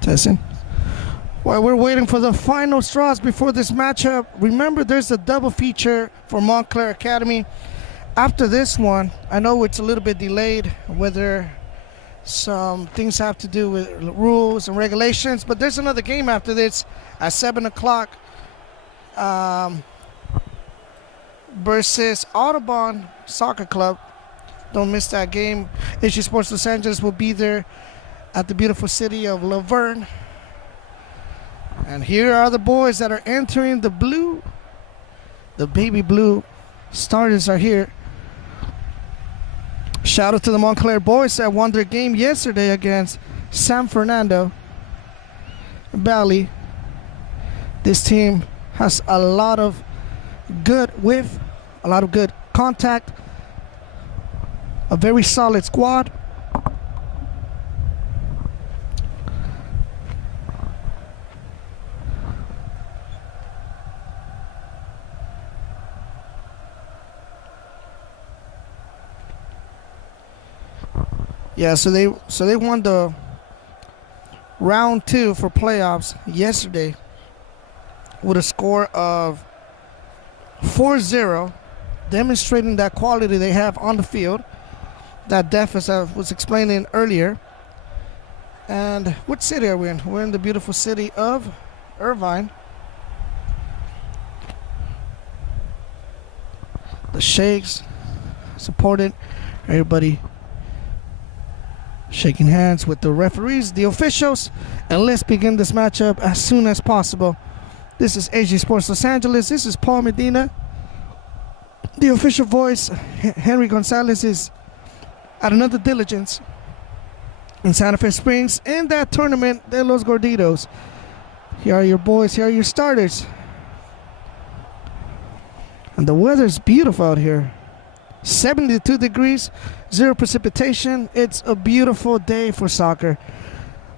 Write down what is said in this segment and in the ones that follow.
Testing. While we're waiting for the final straws before this matchup, remember there's a double feature for Montclair Academy. After this one, I know it's a little bit delayed, whether some things have to do with rules and regulations, but there's another game after this at 7 o'clock versus Audubon Soccer Club. Don't miss that game. HG Sports Los Angeles will be there at the beautiful city of Laverne. And here are the boys that are entering the blue. The baby blue starters are here. Shout out to the Montclair boys that won their game yesterday against San Fernando Valley. This team has a lot of good width, a lot of good contact, a very solid squad. Yeah, so they won the round 2 for playoffs yesterday with a score of 4-0, demonstrating that quality they have on the field, that depth as I was explaining earlier. And what city are we in? We're in the beautiful city of Irvine. The Shakes supported everybody, shaking hands with the referees, the officials, and let's begin this matchup as soon as possible. This is HG Sports Los Angeles. This is Paul Medina. The official voice, Henry Gonzalez, is at another diligence in Santa Fe Springs in that tournament de los Gorditos. Here are your boys. Here are your starters. And the weather's beautiful out here. 72 degrees, 0 precipitation. It's a beautiful day for soccer.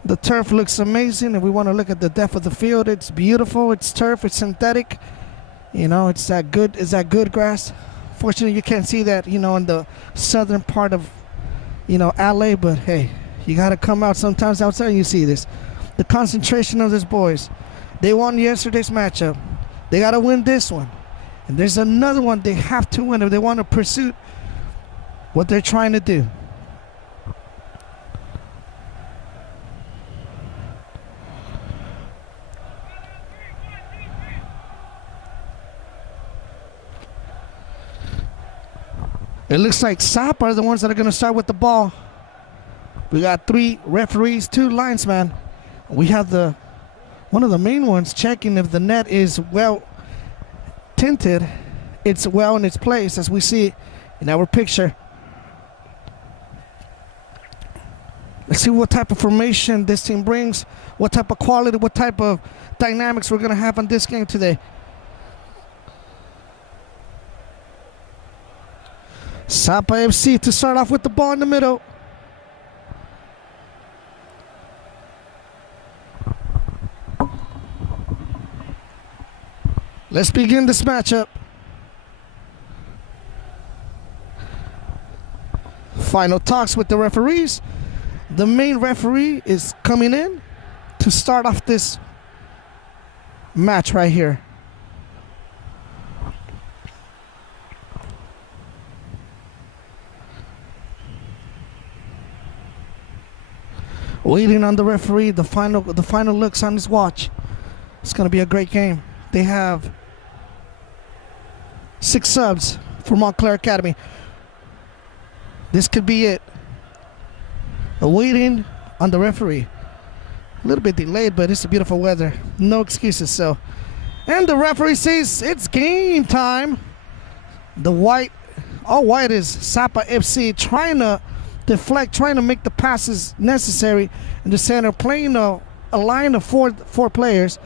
The turf looks amazing, and we want to look at the depth of the field. It's beautiful. It's turf. It's synthetic. You know, it's that good grass. Fortunately, you can't see that, in the southern part of, LA. But hey, you got to come out sometimes outside and you see this. The concentration of these boys. They won yesterday's matchup. They got to win this one. And there's another one they have to win if they want to pursue what they're trying to do. It looks like Zapa are the ones that are going to start with the ball. We got 3 referees, 2 linesmen. We have one of the main ones checking if the net is well tinted. It's well in its place as we see in our picture. Let's see what type of formation this team brings, what type of quality, what type of dynamics we're going to have on this game today. Zapa FC to start off with the ball in the middle. Let's begin this matchup. Final talks with the referees. The main referee is coming in to start off this match right here. Waiting on the referee, the final looks on his watch. It's going to be a great game. They have 6 subs for Montclair Academy. This could be it. Waiting on the referee. A little bit delayed, but it's a beautiful weather. No excuses. And the referee says it's game time. All white is Zapa FC trying to deflect, trying to make the passes necessary in the center, playing a line of four players.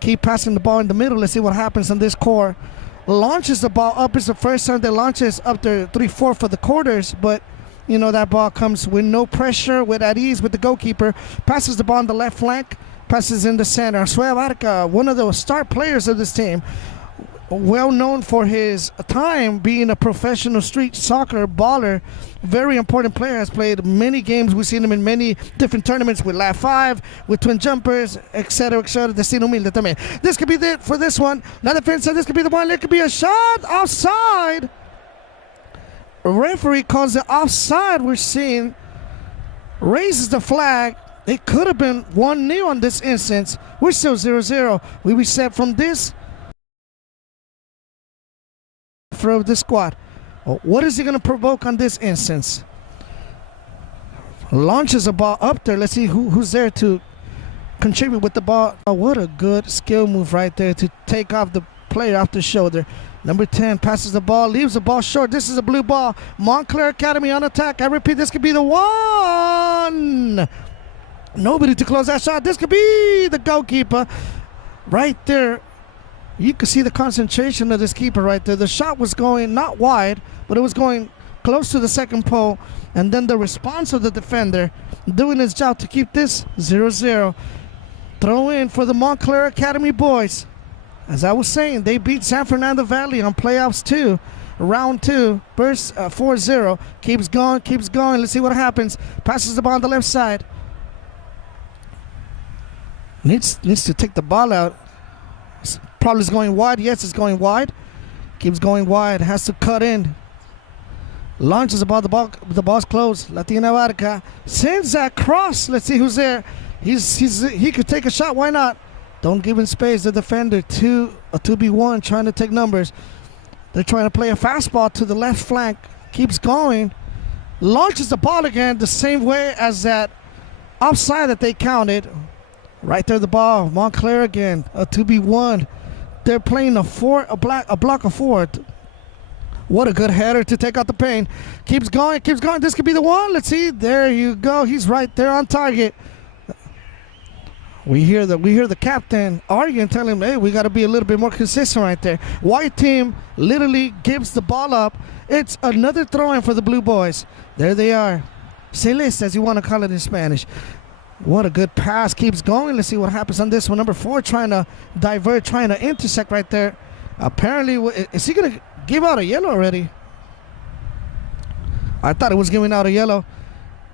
Keep passing the ball in the middle. Let's see what happens on this core. Launches the ball up. It's the first time they launches up to 3-4 for the quarters, but that ball comes with no pressure, with at ease with the goalkeeper. Passes the ball on the left flank, passes in the center. Suevarca, one of the star players of this team, well known for his time being a professional street soccer baller, very important player, has played many games. We've seen him in many different tournaments with Lab 5, with Twin Jumpers, etc., etc. Destino Humilde también. This could be it for this one. La defensa, this could be the one. It could be a shot offside. Referee calls it offside. We're seeing raises the flag. It could have been 1-0 on this instance. We're still 0-0. We reset from this for the squad. What is he going to provoke on this instance? Launches a ball up there. Let's see who's there to contribute with the ball. Oh, what a good skill move right there to take off the player off the shoulder. Number 10 passes the ball, leaves the ball short. This is a blue ball. Montclair Academy on attack. I repeat, this could be the one. Nobody to close that shot. This could be the goalkeeper right there. You can see the concentration of this keeper right there. The shot was going not wide, but it was going close to the second pole. And then the response of the defender doing his job to keep this 0-0. Throw in for the Montclair Academy boys. As I was saying, they beat San Fernando Valley on playoffs 2. Round 2, burst 4-0. Keeps going, keeps going. Let's see what happens. Passes the ball on the left side. Needs to take the ball out. Probably is going wide. Yes, it's going wide. Keeps going wide. Has to cut in. Launches about the ball. The ball's closed. Latina Barca sends that cross. Let's see who's there. He could take a shot. Why not? Don't give him space. The defender a 2v1 trying to take numbers. They're trying to play a fastball to the left flank. Keeps going. Launches the ball again the same way as that offside that they counted. Right there the ball. Montclair again. A 2v1. They're playing a block of 4. What a good header to take out the pain. Keeps going, keeps going. This could be the one. Let's see. There you go. He's right there on target. We hear the captain arguing, telling him, hey, we got to be a little bit more consistent right there. White team literally gives the ball up. It's another throw-in for the blue boys. There they are. Celeste, as you want to call it in Spanish. What a good pass. Keeps going. Let's see what happens on this one. Number 4 trying to divert, trying to intersect right there. Apparently, is he going to give out a yellow already? I thought it was giving out a yellow.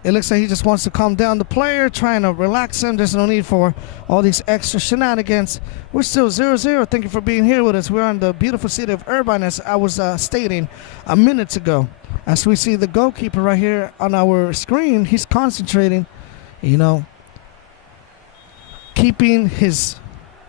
It looks like he just wants to calm down the player, trying to relax him. There's no need for all these extra shenanigans. We're still 0-0. Thank you for being here with us. We're in the beautiful city of Irvine, as I was stating a minute ago. As we see the goalkeeper right here on our screen, he's concentrating, you know, keeping his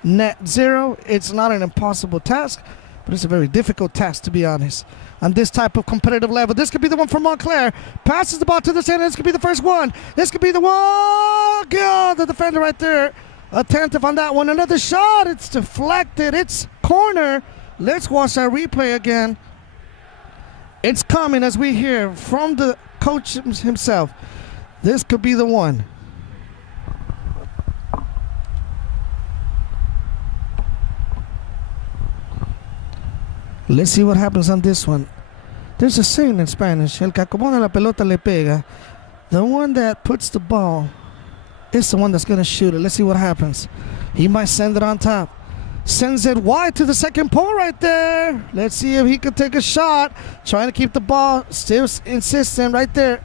net 0. It's not an impossible task, but it's a very difficult task, to be honest. On this type of competitive level, this could be the one for Montclair. Passes the ball to the center. This could be the first one. This could be the one. Oh, the defender right there, attentive on that one. Another shot. It's deflected. It's corner. Let's watch that replay again. It's coming as we hear from the coach himself. This could be the one. Let's see what happens on this one. There's a saying in Spanish, el que acomoda la pelota le pega. The one that puts the ball is the one that's going to shoot it. Let's see what happens. He might send it on top. Sends it wide to the second pole right there. Let's see if he could take a shot. Trying to keep the ball. Still insistent right there.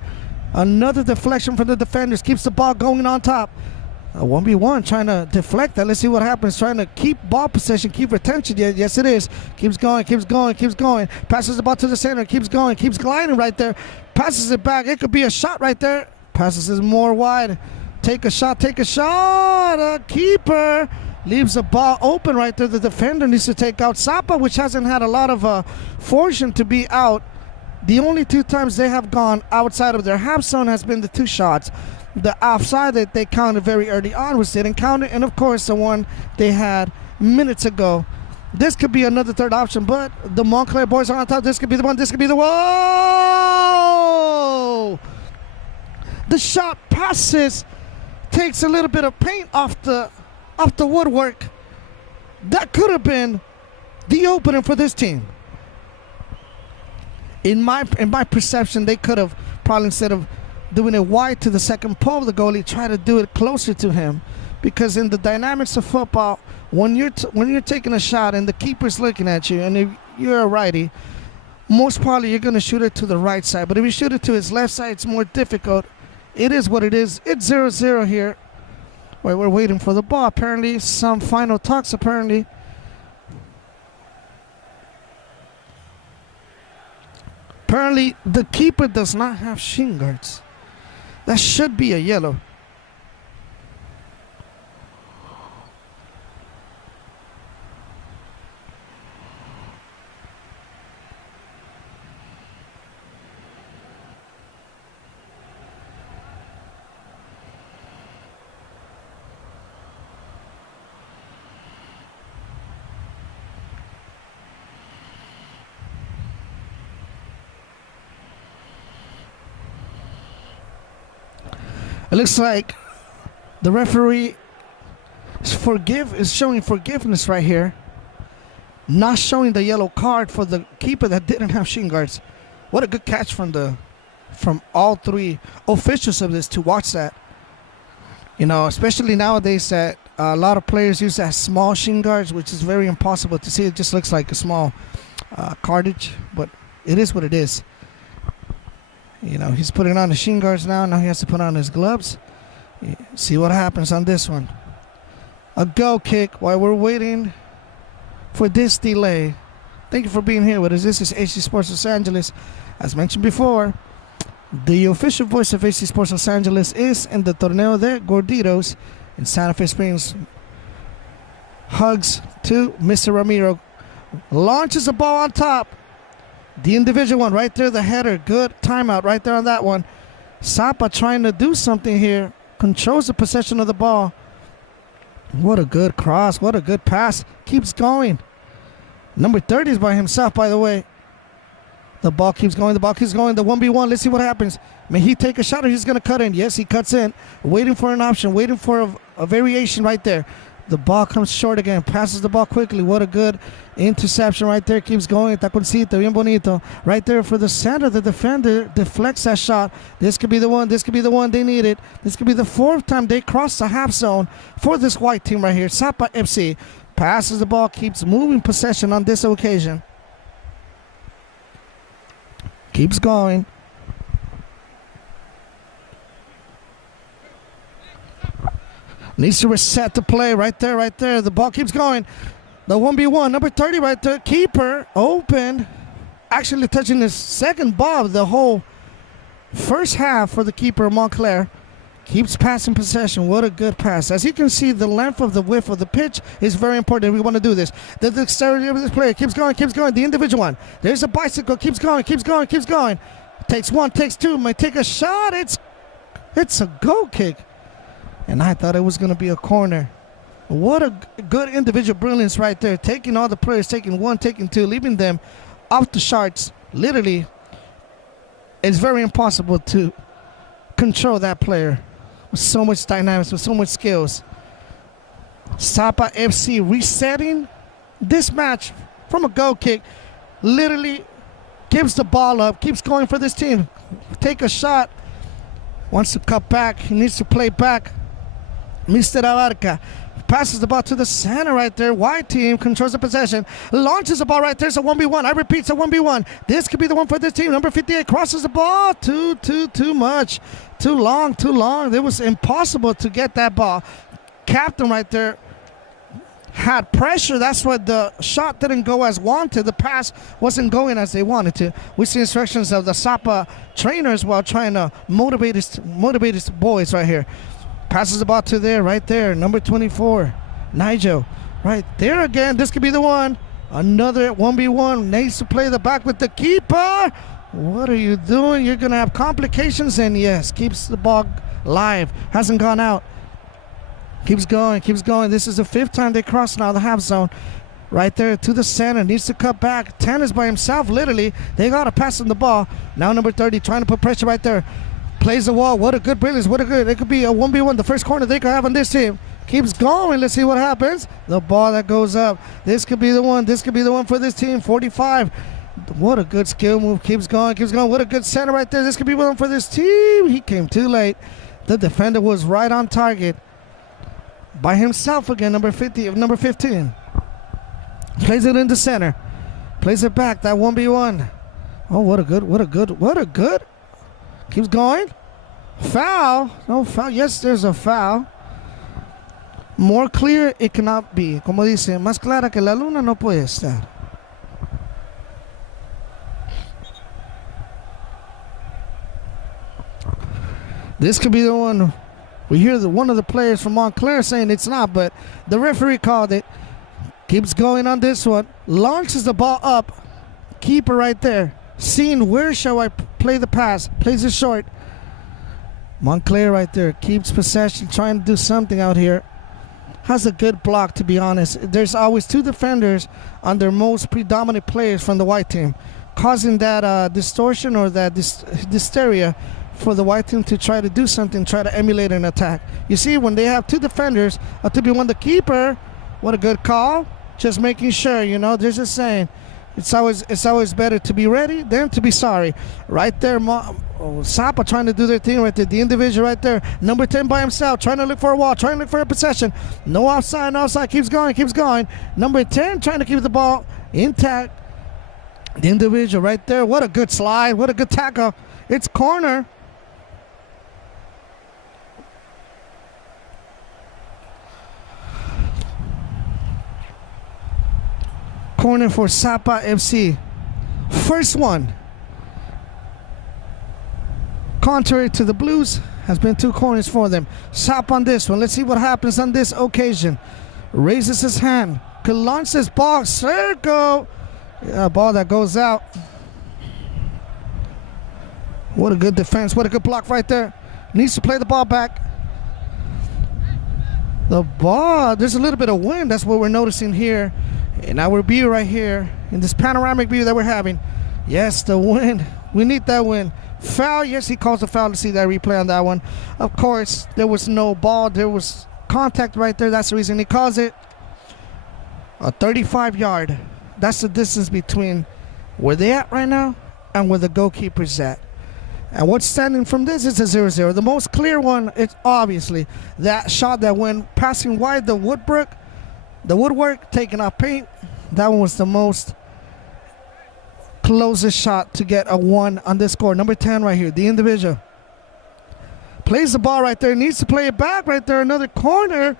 Another deflection from the defenders. Keeps the ball going on top. A 1v1 trying to deflect that. Let's see what happens. Trying to keep ball possession, keep retention. Yes, it is. Keeps going, keeps going, keeps going. Passes the ball to the center. Keeps going, keeps gliding right there. Passes it back. It could be a shot right there. Passes it more wide. Take a shot, take a shot. A keeper leaves the ball open right there. The defender needs to take out Zapa, which hasn't had a lot of fortune to be out. The only 2 times they have gone outside of their half zone has been the 2 shots. The offside that they counted very early on was didn't count it, and of course the one they had minutes ago. This could be another third option, but the Montclair boys are on top. This could be the one. This could be the whoa! The shot passes, takes a little bit of paint off the woodwork. That could have been the opener for this team. In my perception, they could have probably, instead of doing it wide to the second pole of the goalie, try to do it closer to him. Because in the dynamics of football, when you're taking a shot and the keeper's looking at you, and if you're a righty, most probably you're going to shoot it to the right side. But if you shoot it to his left side, it's more difficult. It is what it is. It's 0-0 here. Wait, we're waiting for the ball. Apparently, some final talks, apparently. Apparently, the keeper does not have shin guards. That should be a yellow. It looks like the referee is showing forgiveness right here, not showing the yellow card for the keeper that didn't have shin guards. What a good catch from all three officials of this to watch that. You know, especially nowadays that a lot of players use that small shin guards, which is very impossible to see. It just looks like a small cartridge, but it is what it is. You know, he's putting on the shin guards now. Now he has to put on his gloves. See what happens on this one. A goal kick while we're waiting for this delay. Thank you for being here with us. This is AC Sports Los Angeles. As mentioned before, the official voice of AC Sports Los Angeles is in the Torneo de Gorditos in Santa Fe Springs. Hugs to Mr. Ramiro. Launches the ball on top. The individual one right there, the header. Good timeout right there on that one. Zapa trying to do something here. Controls the possession of the ball. What a good cross. What a good pass. Keeps going. Number 30 is by himself, by the way. The ball keeps going. The ball keeps going. The 1v1. Let's see what happens. May he take a shot or he's going to cut in? Yes, he cuts in. Waiting for an option. Waiting for a variation right there. The ball comes short again. Passes the ball quickly. What a good interception right there. Keeps going. Taconcito. Bien bonito. Right there for the center. The defender deflects that shot. This could be the one. This could be the one they needed. This could be the fourth time they cross the half zone for this white team right here. Zapa FC passes the ball. Keeps moving possession on this occasion. Keeps going. Needs to reset the play right there, right there. The ball keeps going. The 1v1, number 30 right there. Keeper open. Actually touching his second ball the whole first half for the keeper, Montclair. Keeps passing possession. What a good pass. As you can see, the length of the width of the pitch is very important. We want to do this. The dexterity of this player keeps going, keeps going. The individual one. There's a bicycle. Keeps going, keeps going, keeps going. Takes one, takes two. Might take a shot. It's a goal kick. And I thought it was going to be a corner. What a good individual brilliance right there. Taking all the players, taking one, taking two, leaving them off the charts. Literally, it's very impossible to control that player with so much dynamics, with so much skills. Zapa FC resetting this match from a goal kick. Literally gives the ball up, keeps going for this team. Take a shot. Wants to cut back. He needs to play back. Mr. Abarca passes the ball to the center right there. White team controls the possession. Launches the ball right there. It's a 1v1. I repeat, it's a 1v1. This could be the one for this team. Number 58 crosses the ball. Too much. Too long. It was impossible to get that ball. Captain right there had pressure. That's why the shot didn't go as wanted. The pass wasn't going as they wanted to. We see instructions of the Zapa trainers while trying to motivate his boys right here. Passes the ball to there, right there. Number 24, Nigel. Right there again. This could be the one. Another 1v1. Needs to play the back with the keeper. What are you doing? You're going to have complications. And yes, keeps the ball live. Hasn't gone out. Keeps going, keeps going. This is the fifth time they cross now the half zone. Right there to the center. Needs to cut back. 10 is by himself, literally. They got to pass him the ball. Now number 30 trying to put pressure right there. Plays the wall. What a good brilliance. What a good. It could be a 1v1. The first corner they could have on this team. Keeps going. Let's see what happens. The ball that goes up. This could be the one. This could be the one for this team. 45. What a good skill move. Keeps going, keeps going. What a good center right there. This could be one for this team. He came too late. The defender was right on target. By himself again, number 15. Plays it into center. Plays it back. That 1v1. Oh, what a good. Keeps going. Foul. No foul. Yes, there's a foul. More clear it cannot be. Como dice, más clara que la luna no puede estar. This could be the one. We hear one of the players from Montclair saying it's not, but the referee called it. Keeps going on this one. Launches the ball up. Keeper right there. Seeing where shall I play the pass. Plays it short. Montclair right there. Keeps possession. Trying to do something out here. Has a good block, to be honest. There's always two defenders on their most predominant players from the white team, causing that distortion or that hysteria for the white team to try to do something, try to emulate an attack. You see, when they have two defenders, to be one the keeper, what a good call. Just making sure, you know, there's a saying, it's always better to be ready than to be sorry. Right there, Zapa trying to do their thing right there. The individual right there. Number 10 by himself, trying to look for a wall, trying to look for a possession. No offside, no offside. Keeps going. Number 10 trying to keep the ball intact. The individual right there. What a good slide. What a good tackle. It's corner. Corner for Zapa FC. First one. Contrary to the Blues, has been two corners for them. Zapa on this one. Let's see what happens on this occasion. Raises his hand. Could launch this ball. Circle. Yeah, ball that goes out. What a good defense. What a good block right there. Needs to play the ball back. The ball, there's a little bit of wind. That's what we're noticing here in our view right here, in this panoramic view that we're having. Yes, the wind. We need that wind. Foul. Yes, he calls a foul. To see that replay on that one. Of course, there was no ball. There was contact right there. That's the reason he calls it. A 35-yard. That's the distance between where they at right now and where the goalkeeper's at. And what's standing from this is a 0-0. The most clear one is obviously that shot that went passing wide the woodwork, taking off paint. That one was the most closest shot to get a 1 on this score. Number 10 right here, the individual. Plays the ball right there, needs to play it back right there, another corner.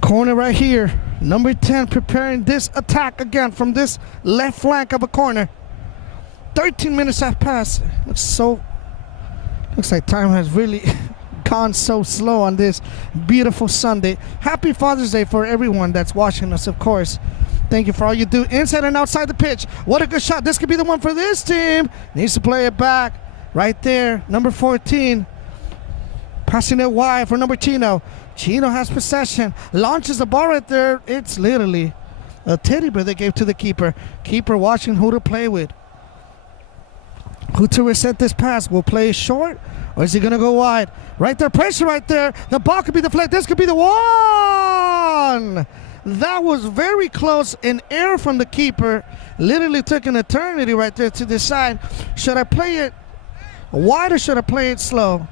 Corner right here, number 10 preparing this attack again from this left flank of a corner. 13 minutes have passed. Looks like time has really gone so slow on this beautiful Sunday. Happy Father's Day for everyone that's watching us, of course. Thank you for all you do inside and outside the pitch. What a good shot. This could be the one for this team. Needs to play it back. Right there, number 14. Passing it wide for number Chino. Chino has possession. Launches the ball right there. It's literally a teddy bear they gave to the keeper. Keeper watching who to play with. Who to reset this pass? Will play short or is he going to go wide? Right there, pressure right there. The ball could be deflected. This could be the one. That was very close. An error from the keeper. Literally took an eternity right there to decide, should I play it wide or should I play it slow?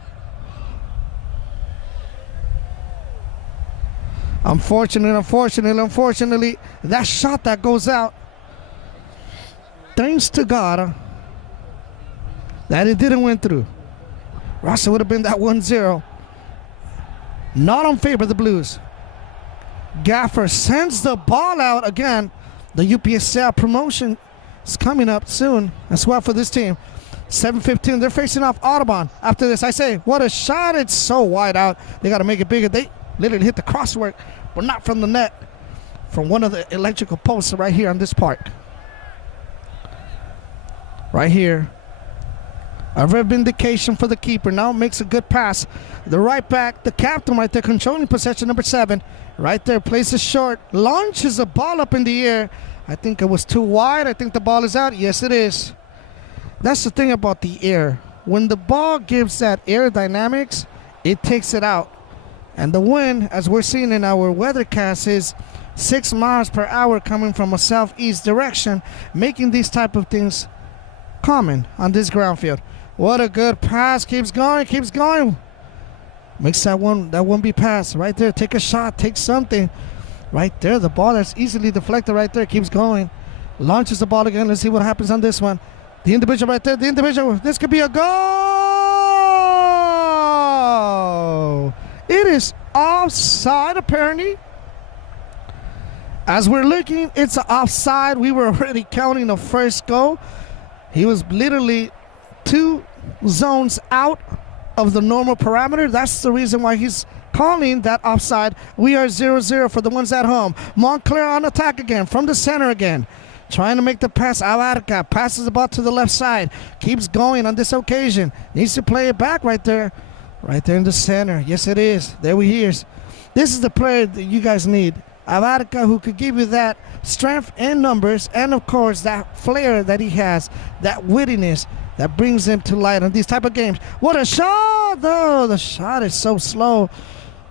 Unfortunately, that shot that goes out. Thanks to God that it didn't went through. Rasa would have been that 1-0. Not on favor of the Blues. Gaffer sends the ball out again. The UPSL promotion is coming up soon as well for this team. 7:15, they're facing off Audubon. After this, I say, what a shot. It's so wide out. They got to make it bigger. They literally hit the crosswork, but not from the net. From one of the electrical posts right here on this part. Right here. A vindication for the keeper. Now makes a good pass. The right back, the captain right there, controlling possession, number 7. Right there, plays it short. Launches the ball up in the air. I think it was too wide. I think the ball is out. Yes, it is. That's the thing about the air. When the ball gives that aerodynamics, it takes it out. And the wind, as we're seeing in our weathercast, is 6 miles per hour coming from a southeast direction, making these type of things common on this ground field. What a good pass. Keeps going, keeps going. Makes that one be passed. Right there, take a shot, take something. Right there, the ball that's easily deflected right there. Keeps going. Launches the ball again. Let's see what happens on this one. The individual right there, the individual. This could be a goal. It is offside, apparently. As we're looking, it's offside. We were already counting the first goal. He was literally 2 zones out of the normal parameter. That's the reason why he's calling that offside. We are 0-0 for the ones at home. Montclair on attack again, from the center again. Trying to make the pass. Abarca passes the ball to the left side. Keeps going on this occasion. Needs to play it back right there. Right there in the center. Yes, it is. There he is. This is the player that you guys need. Abarca, who could give you that strength and numbers, and of course that flair that he has, that wittiness that brings him to light on these type of games. What a shot, though. The shot is so slow.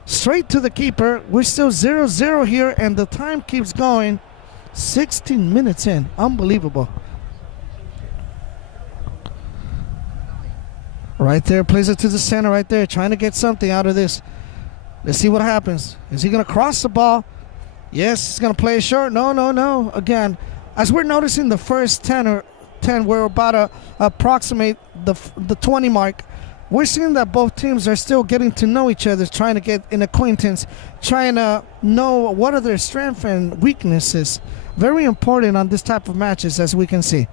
Straight to the keeper. We're still 0-0 here, and the time keeps going. 16 minutes in. Unbelievable. Right there, plays it to the center right there, trying to get something out of this. Let's see what happens. Is he going to cross the ball? Yes, he's going to play it short. No. Again, as we're noticing the first 10, we're about to approximate the 20 mark. We're seeing that both teams are still getting to know each other, trying to get an acquaintance, trying to know what are their strengths and weaknesses. Very important on this type of matches, as we can see.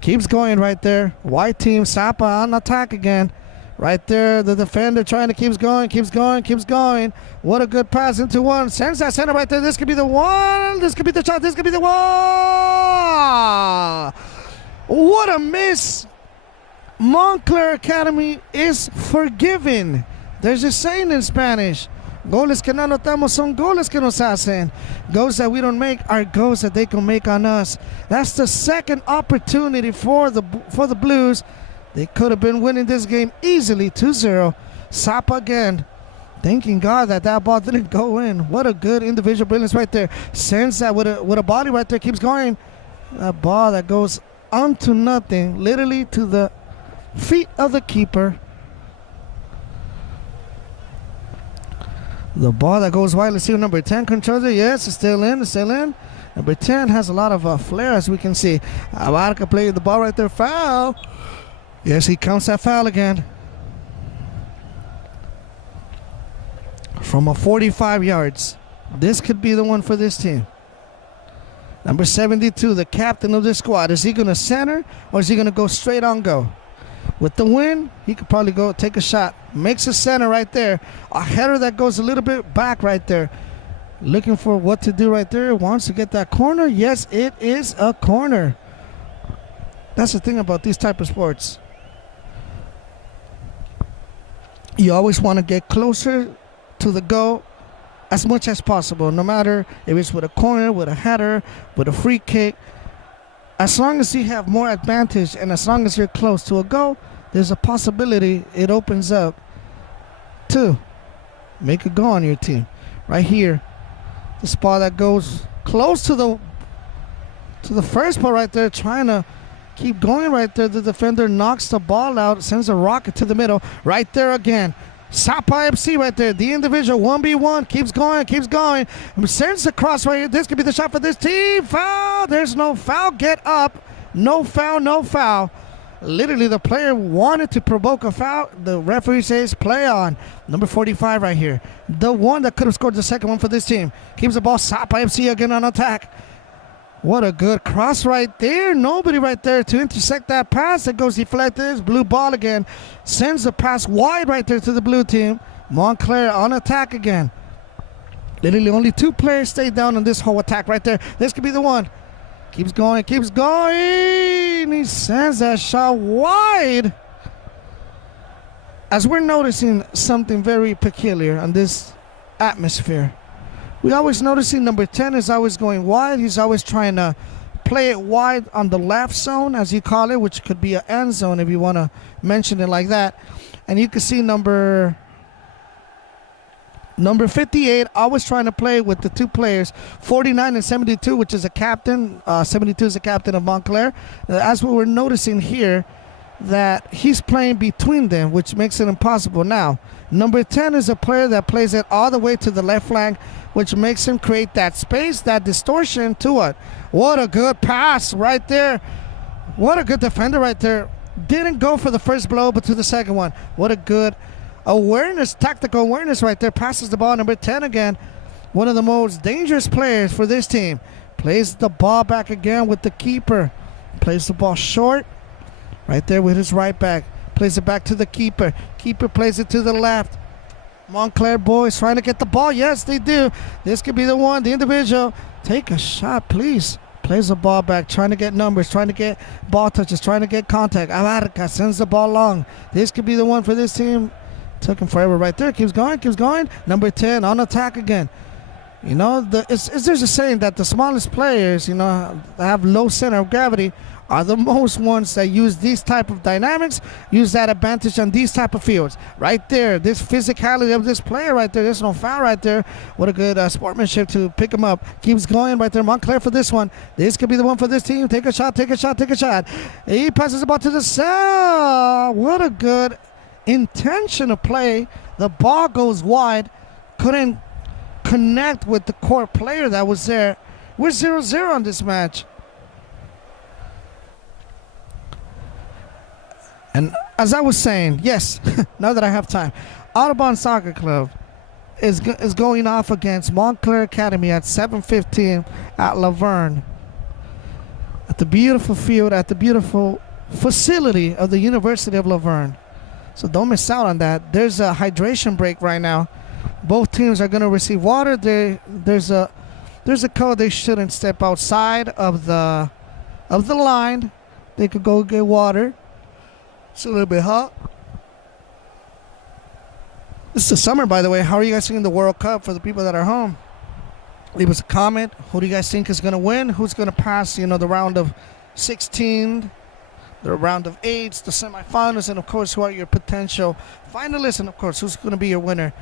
Keeps going right there. White team, Zapa on attack again. Right there, the defender trying to keeps going. What a good pass into one. Sends that center right there. This could be the one. This could be the shot. This could be the one. What a miss. Montclair Academy is forgiven. There's a saying in Spanish. Goles que no anotamos son goles que nos hacen. Goals that we don't make are goals that they can make on us. That's the second opportunity for the Blues. They could have been winning this game easily, 2-0. Zapa again. Thanking God that ball didn't go in. What a good individual brilliance right there. Sends that with a body right there. Keeps going. That ball that goes onto nothing. Literally to the feet of the keeper. The ball that goes wide. Let's see what number 10 controls it. Yes, it's still in. Number 10 has a lot of flair, as we can see. Abarca played the ball right there. Foul. Yes, he counts that foul again. From 45 yards. This could be the one for this team. Number 72, the captain of this squad. Is he going to center, or is he going to go straight on go? With the win, he could probably go take a shot. Makes a center right there. A header that goes a little bit back right there. Looking for what to do right there. Wants to get that corner. Yes, it is a corner. That's the thing about these type of sports. You always want to get closer to the goal as much as possible. No matter if it's with a corner, with a header, with a free kick. As long as you have more advantage and as long as you're close to a goal, there's a possibility it opens up to make a goal on your team. Right here, the spot that goes close to the first ball right there, trying to keep going right there. The defender knocks the ball out, sends a rocket to the middle. Right there again. Zapa FC right there. The individual 1v1 keeps going. Sends the cross right here. This could be the shot for this team. Foul. There's no foul. Get up. No foul. Literally, the player wanted to provoke a foul. The referee says play on. Number 45 right here. The one that could have scored the second one for this team. Keeps the ball. Zapa FC again on attack. What a good cross right there. Nobody right there to intercept that pass. It goes deflected. It's blue ball again. Sends the pass wide right there to the blue team. Montclair on attack again. Literally only 2 players stay down on this whole attack right there. This could be the one. Keeps going. He sends that shot wide. As we're noticing something very peculiar on this atmosphere. We're always noticing number 10 is always going wide. He's always trying to play it wide on the left zone, as you call it, which could be an end zone if you want to mention it like that. And you can see number Number 58, always trying to play with the two players, 49 and 72, which is a captain. 72 is a captain of Montclair. As we were noticing here, that he's playing between them, which makes it impossible now. Number 10 is a player that plays it all the way to the left flank, which makes him create that space, that distortion to it. What a good pass right there. What a good defender right there. Didn't go for the first blow, but to the second one. What a good awareness, tactical awareness right there. Passes the ball. Number 10 again. One of the most dangerous players for this team. Plays the ball back again with the keeper. Plays the ball short. Right there with his right back. Plays it back to the keeper. Keeper plays it to the left. Montclair boys trying to get the ball. Yes, they do. This could be the one, the individual. Take a shot, please. Plays the ball back, trying to get numbers, trying to get ball touches, trying to get contact. Abarca sends the ball long. This could be the one for this team. Took him forever right there. Keeps going, keeps going. Number 10 on attack again. You know, there's a saying that the smallest players, you know, that have low center of gravity are the most ones that use these type of dynamics, use that advantage on these type of fields. Right there, this physicality of this player right there, there's no foul right there. What a good sportsmanship to pick him up. Keeps going right there. Montclair for this one. This could be the one for this team. Take a shot, take a shot, take a shot. He passes the ball to the cell. What a good intentional play. The ball goes wide. Couldn't connect with the core player that was there. We're 0-0 on this match. And as I was saying, yes, now that I have time, Audubon Soccer Club is going off against Montclair Academy at 7:15 at Laverne, at the beautiful field, at the beautiful facility of the University of Laverne. So don't miss out on that. There's a hydration break right now. Both teams are going to receive water. There's a code they shouldn't step outside of the line. They could go get water. It's a little bit hot. It's the summer, by the way. How are you guys seeing the World Cup for the people that are home? Leave us a comment. Who do you guys think is going to win? Who's going to pass, you know, the round of 16, the round of 8s, the semifinals, and, of course, who are your potential finalists, and, of course, who's going to be your winner?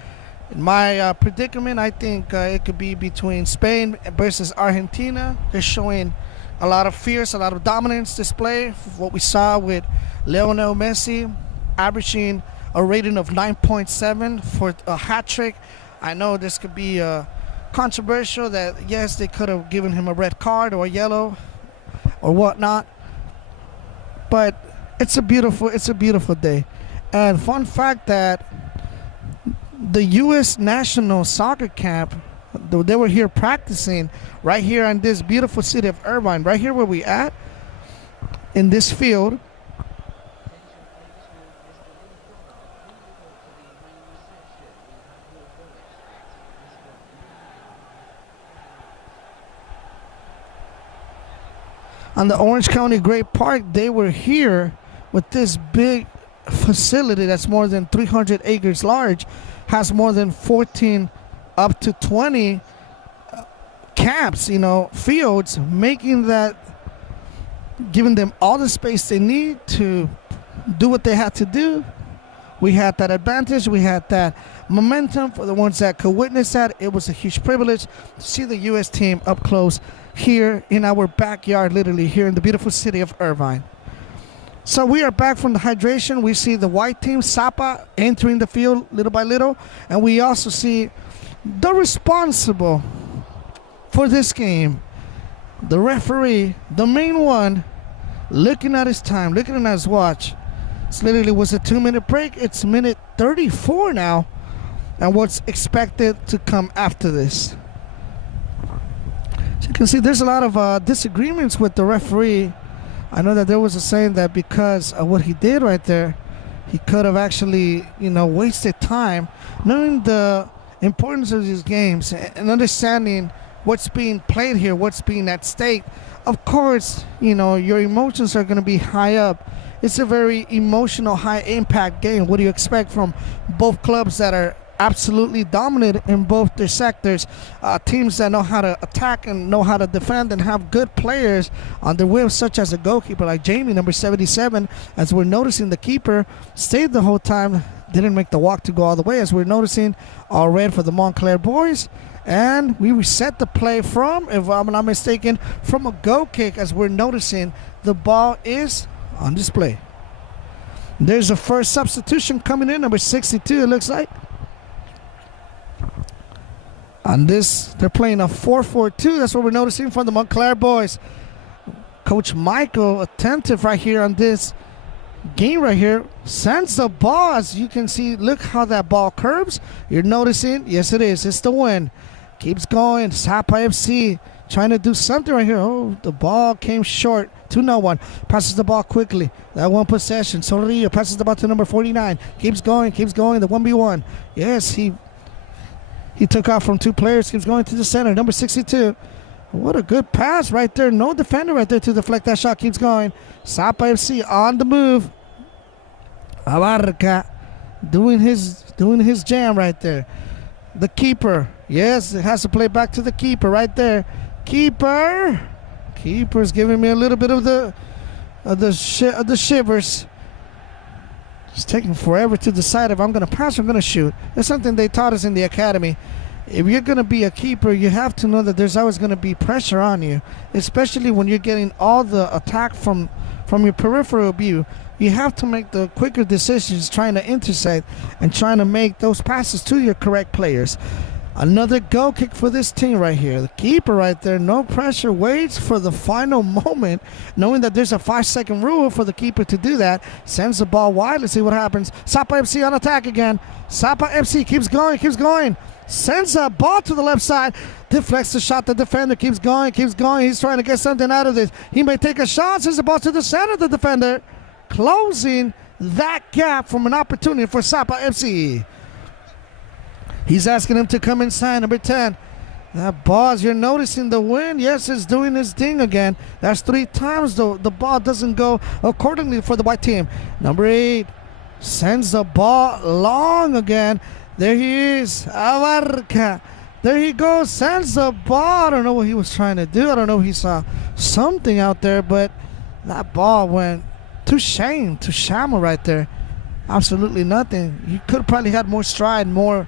In my predicament, I think it could be between Spain versus Argentina. They're showing a lot of fierce, a lot of dominance display. What we saw with Lionel Messi averaging a rating of 9.7 for a hat trick. I know this could be controversial that, yes, they could have given him a red card or a yellow or whatnot. But it's a beautiful day. And fun fact that the U.S. national soccer camp, they were here practicing right here in this beautiful city of Irvine, right here where we at, in this field. On the Orange County Great Park, they were here with this big facility that's more than 300 acres large, has more than 14 up to 20 camps, you know, fields, making that, giving them all the space they need to do what they had to do. We had that advantage. We had that momentum for the ones that could witness that. It was a huge privilege to see the U.S. team up close here in our backyard, literally here in the beautiful city of Irvine. So we are back from the hydration. We see the white team, Zapa, entering the field little by little. And we also see the responsible for this game, the referee, the main one, looking at his time, looking at his watch. It literally was a 2-minute break. It's minute 34 now. And what's expected to come after this. So you can see there's a lot of disagreements with the referee. I know that there was a saying that because of what he did right there, he could have actually, you know, wasted time. Knowing the importance of these games and understanding what's being played here, what's being at stake, of course, you know, your emotions are going to be high up. It's a very emotional, high-impact game. What do you expect from both clubs that are absolutely dominant in both their sectors, teams that know how to attack and know how to defend and have good players on their wheels, such as a goalkeeper like Jamie, number 77. As we're noticing, the keeper stayed the whole time. didn't make the walk to go all the way, as we're noticing all red for the Montclair boys. And we reset the play from, if I'm not mistaken, from a go kick, as we're noticing the ball is on display. There's a first substitution coming in, number 62 it looks like. On this, they're playing a 4-4-2. That's what we're noticing from the Montclair boys. Coach Michael, attentive right here on this game right here, sends the ball. As you can see, look how that ball curves. You're noticing, yes it is, it's the win. Keeps going, Zapa FC trying to do something right here. Oh, the ball came short to no one. Passes the ball quickly. That one possession. Sorillo passes the ball to number 49. Keeps going, the 1v1. Yes, he took off from two players. Keeps going to the center, number 62. What a good pass right there. No defender right there to deflect that shot. Keeps going. Zapa FC on the move. Abarca doing his jam right there. The keeper. Yes, it has to play back to the keeper right there. Keeper's giving me a little bit of the shivers. It's taking forever to decide if I'm going to pass or I'm going to shoot. It's something they taught us in the academy. If you're going to be a keeper, you have to know that there's always going to be pressure on you, especially when you're getting all the attack from your peripheral view. You have to make the quicker decisions, trying to intersect and trying to make those passes to your correct players. Another goal kick for this team right here. The keeper right there, no pressure, waits for the final moment, knowing that there's a 5-second rule for the keeper to do that. Sends the ball wide. Let's see what happens. Zapa FC on attack again. Zapa FC keeps going. Sends a ball to the left side. Deflects the shot. The defender keeps going. He's trying to get something out of this. He may take a shot. Sends the ball to the center of the defender, closing that gap from an opportunity for Zapa FC. He's asking him to come inside, number 10. That ball, you're noticing the wind. Yes, it's doing its thing again. That's 3 times, though. The ball doesn't go accordingly for the white team. Number 8 sends the ball long again. There he is, Abarca. There he goes, sends the ball. I don't know what he was trying to do. I don't know if he saw something out there, but that ball went to Shamo right there. Absolutely nothing. He could have probably had more stride, more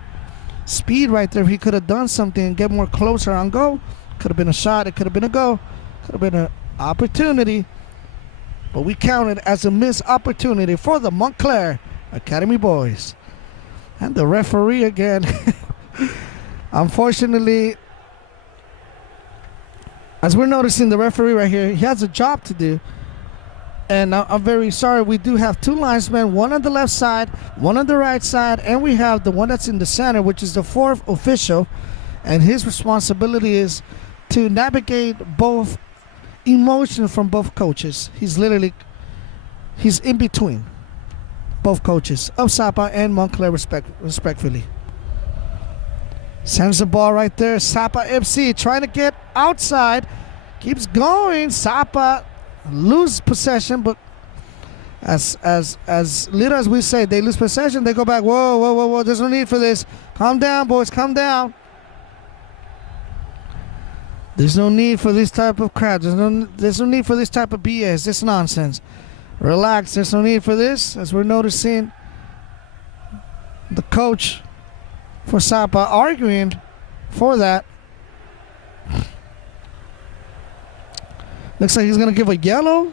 speed right there. If he could have done something and get more closer on goal, could have been a shot. It could have been a goal. Could have been an opportunity. But we count it as a missed opportunity for the Montclair Academy boys. And the referee again. Unfortunately, as we're noticing, the referee right here, he has a job to do. And I'm very sorry, we do have 2 linesmen, one on the left side, one on the right side, and we have the one that's in the center, which is the 4th official. And his responsibility is to navigate both emotions from both coaches. He's in between both coaches of Zapa and Montclair respectfully. Sends the ball right there. Zapa FC trying to get outside. Keeps going. Zapa lose possession, but as little as we say, they lose possession, they go back. Whoa. There's no need for this. Calm down, boys. Calm down. There's no need for this type of crap. There's no need for this type of BS. This nonsense. Relax. There's no need for this. As we're noticing, the coach for Zapa arguing for that. Looks like he's going to give a yellow.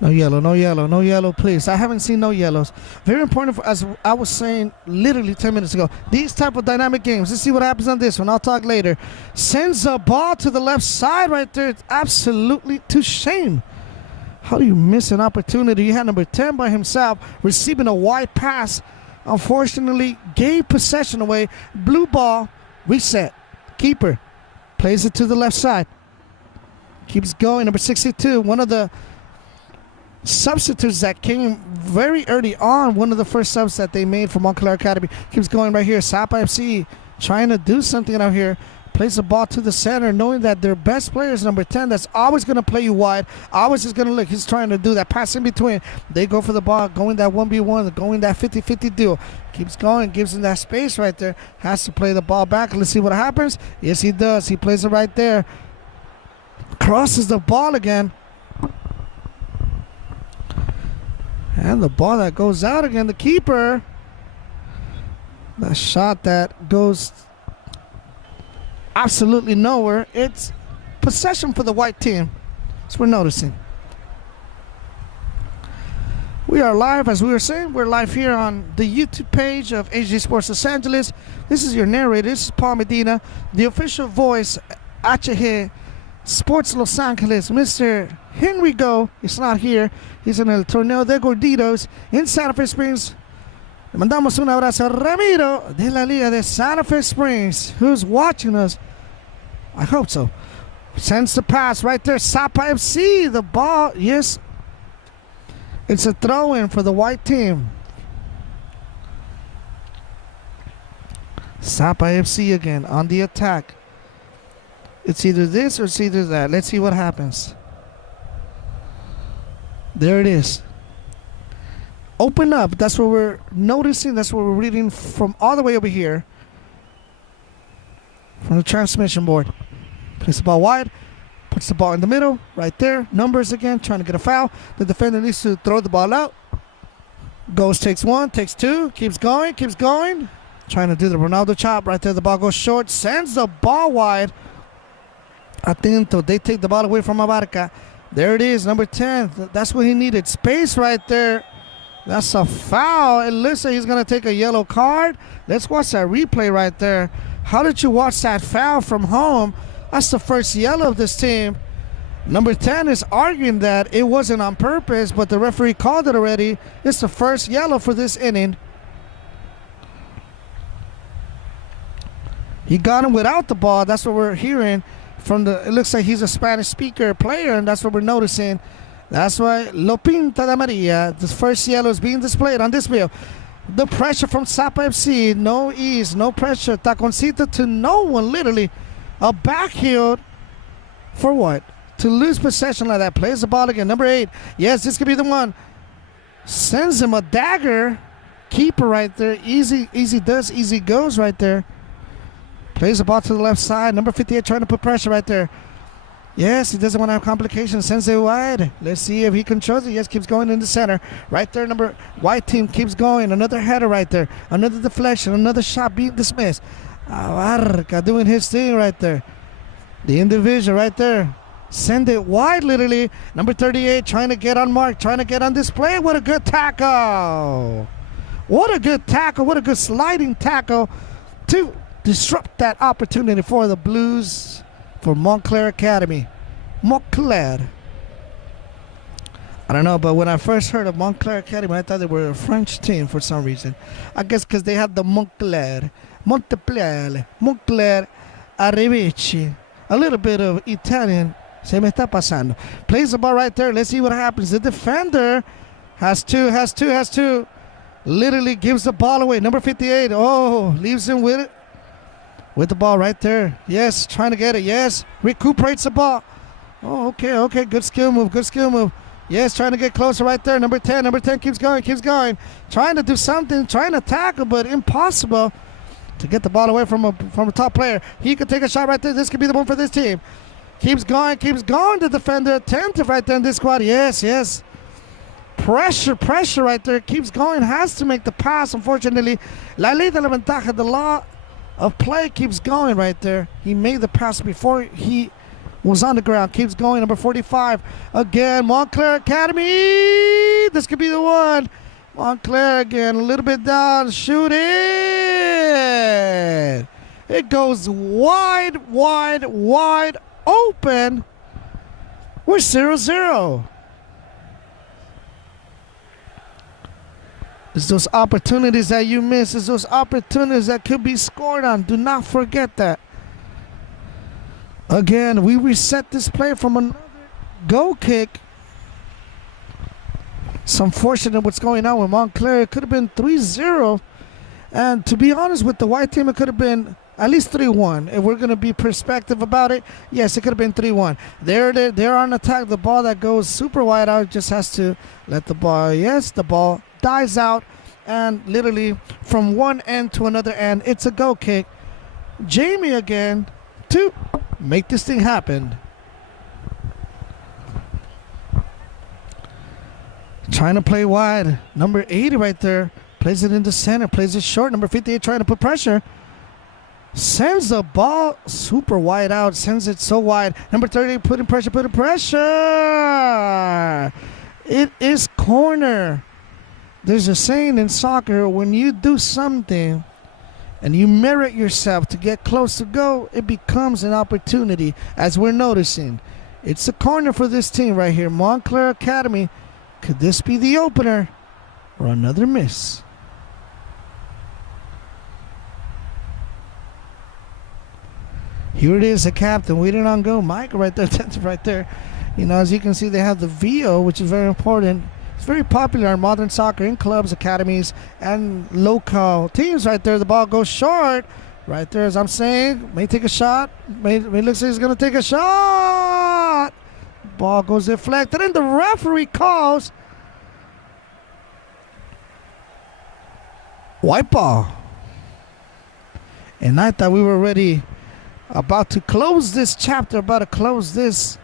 No yellow, please. I haven't seen no yellows. Very important, as I was saying literally 10 minutes ago. These type of dynamic games. Let's see what happens on this one. I'll talk later. Sends a ball to the left side right there. It's absolutely to shame. How do you miss an opportunity? You had number 10 by himself receiving a wide pass. Unfortunately, gave possession away. Blue ball, reset. Keeper plays it to the left side. Keeps going. Number 62, one of the substitutes that came very early on, one of the first subs that they made for Montclair Academy. Keeps going right here. Zapa FC trying to do something out here. Plays the ball to the center, knowing that their best player is number 10. That's always going to play you wide. Always is going to look. He's trying to do that pass in between. They go for the ball, going that 1v1, going that 50-50 deal. Keeps going, gives him that space right there. Has to play the ball back. Let's see what happens. Yes, he does. He plays it right there. Crosses the ball again. And the ball that goes out again, the keeper. The shot that goes absolutely nowhere. It's possession for the white team, as we're noticing. We are live, as we were saying. We're live here on the YouTube page of HD Sports Los Angeles. This is your narrator. This is Paul Medina, the official voice, HG Sports Los Angeles. Mr. Henry Go is not here. He's in el Torneo de Gorditos in Santa Fe Springs. Le mandamos un abrazo a Ramiro de la Liga de Santa Fe Springs, who's watching us. I hope so. Sends the pass right there. Zapa FC. The ball, yes. It's a throw-in for the white team. Zapa FC again on the attack. It's either this or it's either that. Let's see what happens. There it is. Open up. That's what we're noticing. That's what we're reading from all the way over here. From the transmission board. Plays the ball wide. Puts the ball in the middle. Right there. Numbers again. Trying to get a foul. The defender needs to throw the ball out. Goes, takes one, takes two. Keeps going, keeps going. Trying to do the Ronaldo chop. Right there. The ball goes short. Sends the ball wide. Atento. They take the ball away from Abarca. There it is. Number 10. That's what he needed. Space right there. That's a foul. It looks like he's going to take a yellow card. Let's watch that replay right there. How did you watch that foul from home? That's the first yellow of this team. Number 10 is arguing that it wasn't on purpose, but the referee called it already. It's the first yellow for this inning. He got him without the ball. That's what we're hearing from the. It looks like he's a Spanish speaker player, and that's what we're noticing. That's why Lo Pinta de Maria, the first yellow, is being displayed on this video. The pressure from Zapa FC, no ease, no pressure. Taconcito to no one, literally. A backheel for what? To lose possession like that. Plays the ball again. Number 8. Yes, this could be the one. Sends him a dagger. Keeper right there. Easy does, easy goes right there. Plays the ball to the left side. Number 58 trying to put pressure right there. Yes, he doesn't want to have complications. Sends it wide. Let's see if he controls it. Yes, keeps going in the center. Right there, white team keeps going. Another header right there. Another deflection. Another shot being dismissed. Abarca doing his thing right there. The individual right there. Send it wide, literally. Number 38 trying to get on mark. Trying to get on display. What a good tackle. What a good tackle. What a good sliding tackle to disrupt that opportunity for the Blues. For Montclair Academy. Montclair. I don't know, but when I first heard of Montclair Academy, I thought they were a French team for some reason. I guess because they had the Montclair. Montclair Arrivederci. A little bit of Italian. Se me está pasando. Plays the ball right there. Let's see what happens. The defender has two. Literally gives the ball away. Number 58. Oh, leaves him with it. With the ball right there. Yes, trying to get it. Yes, recuperates the ball. Oh, okay. Good skill move. Yes, trying to get closer right there. Number 10 keeps going. Trying to do something, trying to tackle, but impossible to get the ball away from a top player. He could take a shot right there. This could be the one for this team. Keeps going. The defender attentive right there in this squad. Yes. Pressure right there. Keeps going. Has to make the pass, unfortunately. La ley de la ventaja, the law of play keeps going right there. He made the pass before he was on the ground. Keeps going. Number 45. Again, Montclair Academy. This could be the one. Montclair again. A little bit down. Shoot it. It goes wide open. We're 0-0. It's those opportunities that you miss. It's those opportunities that could be scored on. Do not forget that. Again, we reset this play from another goal kick. It's unfortunate what's going on with Montclair. It could have been 3-0. And to be honest with the white team, it could have been at least 3-1. If we're going to be perspective about it, yes, it could have been 3-1. They're on attack. The ball that goes super wide out just has to let the ball. Yes, the ball dies out, and literally from one end to another end, it's a goal kick. Jamie again to make this thing happen. Trying to play wide. Number 80 right there. Plays it in the center. Plays it short. Number 58 trying to put pressure. Sends the ball super wide out. Sends it so wide. Number 30 putting pressure. Putting pressure. It is corner. There's a saying in soccer, when you do something and you merit yourself to get close to goal, it becomes an opportunity, as we're noticing. It's a corner for this team right here. Montclair Academy. Could this be the opener or another miss? Here it is, the captain waiting on goal. Mike right there, right there. You know, as you can see, they have the VO, which is very important. It's very popular in modern soccer in clubs, academies, and local teams right there. The ball goes short. Right there, as I'm saying, may take a shot. May looks like he's going to take a shot. Ball goes deflected, and the referee calls white ball. And I thought we were already about to close this chapter, about to close this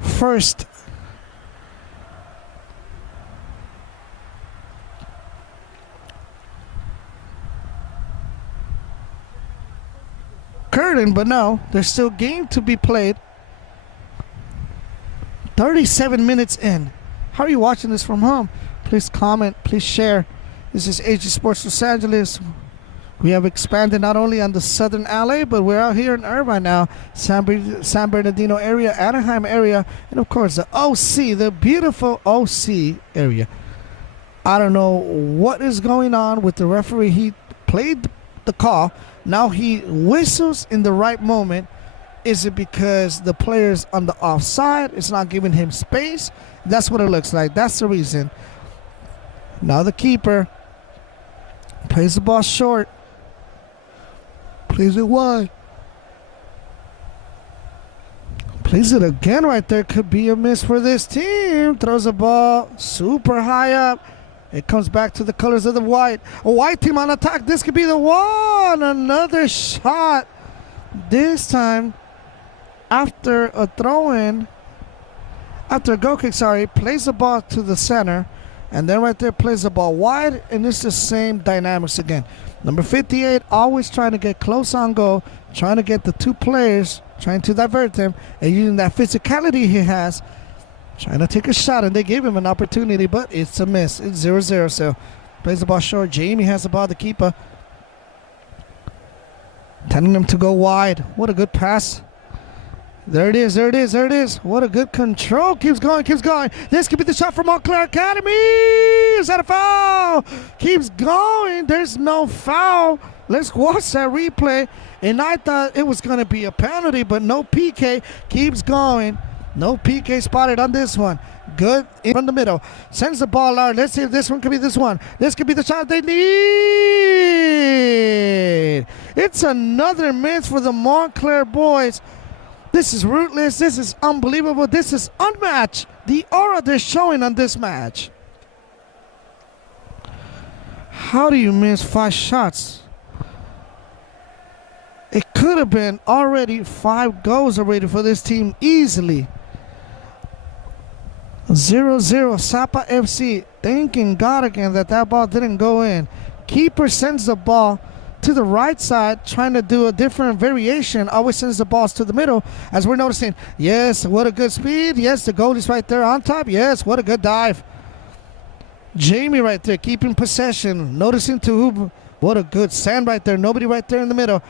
first curtain, but no, there's still game to be played. 37 minutes in. How are you watching this from home? Please comment, please share. This is AG Sports Los Angeles. We have expanded not only on the southern LA, but we're out here in Irvine now, San Bernardino area, Anaheim area, and of course the OC, the beautiful OC area. I don't know what is going on with the referee. He played the call. Now he whistles in the right moment. Is it because the player's on the offside? It's not giving him space? That's what it looks like. That's the reason. Now the keeper plays the ball short. Plays it wide. Plays it again right there. Could be a miss for this team. Throws the ball super high up. It comes back to the colors of the white. A white team on attack. This could be the one. Another shot. This time, after a throw-in, after a goal kick, plays the ball to the center. And then right there plays the ball wide. And it's the same dynamics again. Number 58 always trying to get close on goal. Trying to get the two players. Trying to divert them. And using that physicality he has. Trying to take a shot, and they gave him an opportunity, but it's a miss. It's 0-0, so plays the ball short. Jamie has the ball, the keeper. Telling him to go wide. What a good pass. There it is, there it is, there it is. What a good control. Keeps going, keeps going. This could be the shot from Montclair Academy. Is that a foul? Keeps going. There's no foul. Let's watch that replay. And I thought it was going to be a penalty, but no PK. Keeps going. No PK spotted on this one. Good in from the middle. Sends the ball out. Let's see if this one could be this one. This could be the shot they need. It's another miss for the Montclair boys. This is ruthless. This is unbelievable. This is unmatched. The aura they're showing on this match. How do you miss 5 shots? It could have been already 5 goals already for this team easily. 0-0 Zapa FC. Thanking God again that ball didn't go in. Keeper sends the ball to the right side, trying to do a different variation. Always sends the balls to the middle, as we're noticing. Yes, what a good speed. Yes, the goalie's right there on top. Yes, what a good dive. Jamie right there keeping possession. Noticing to who. What a good send right there. Nobody right there in the middle.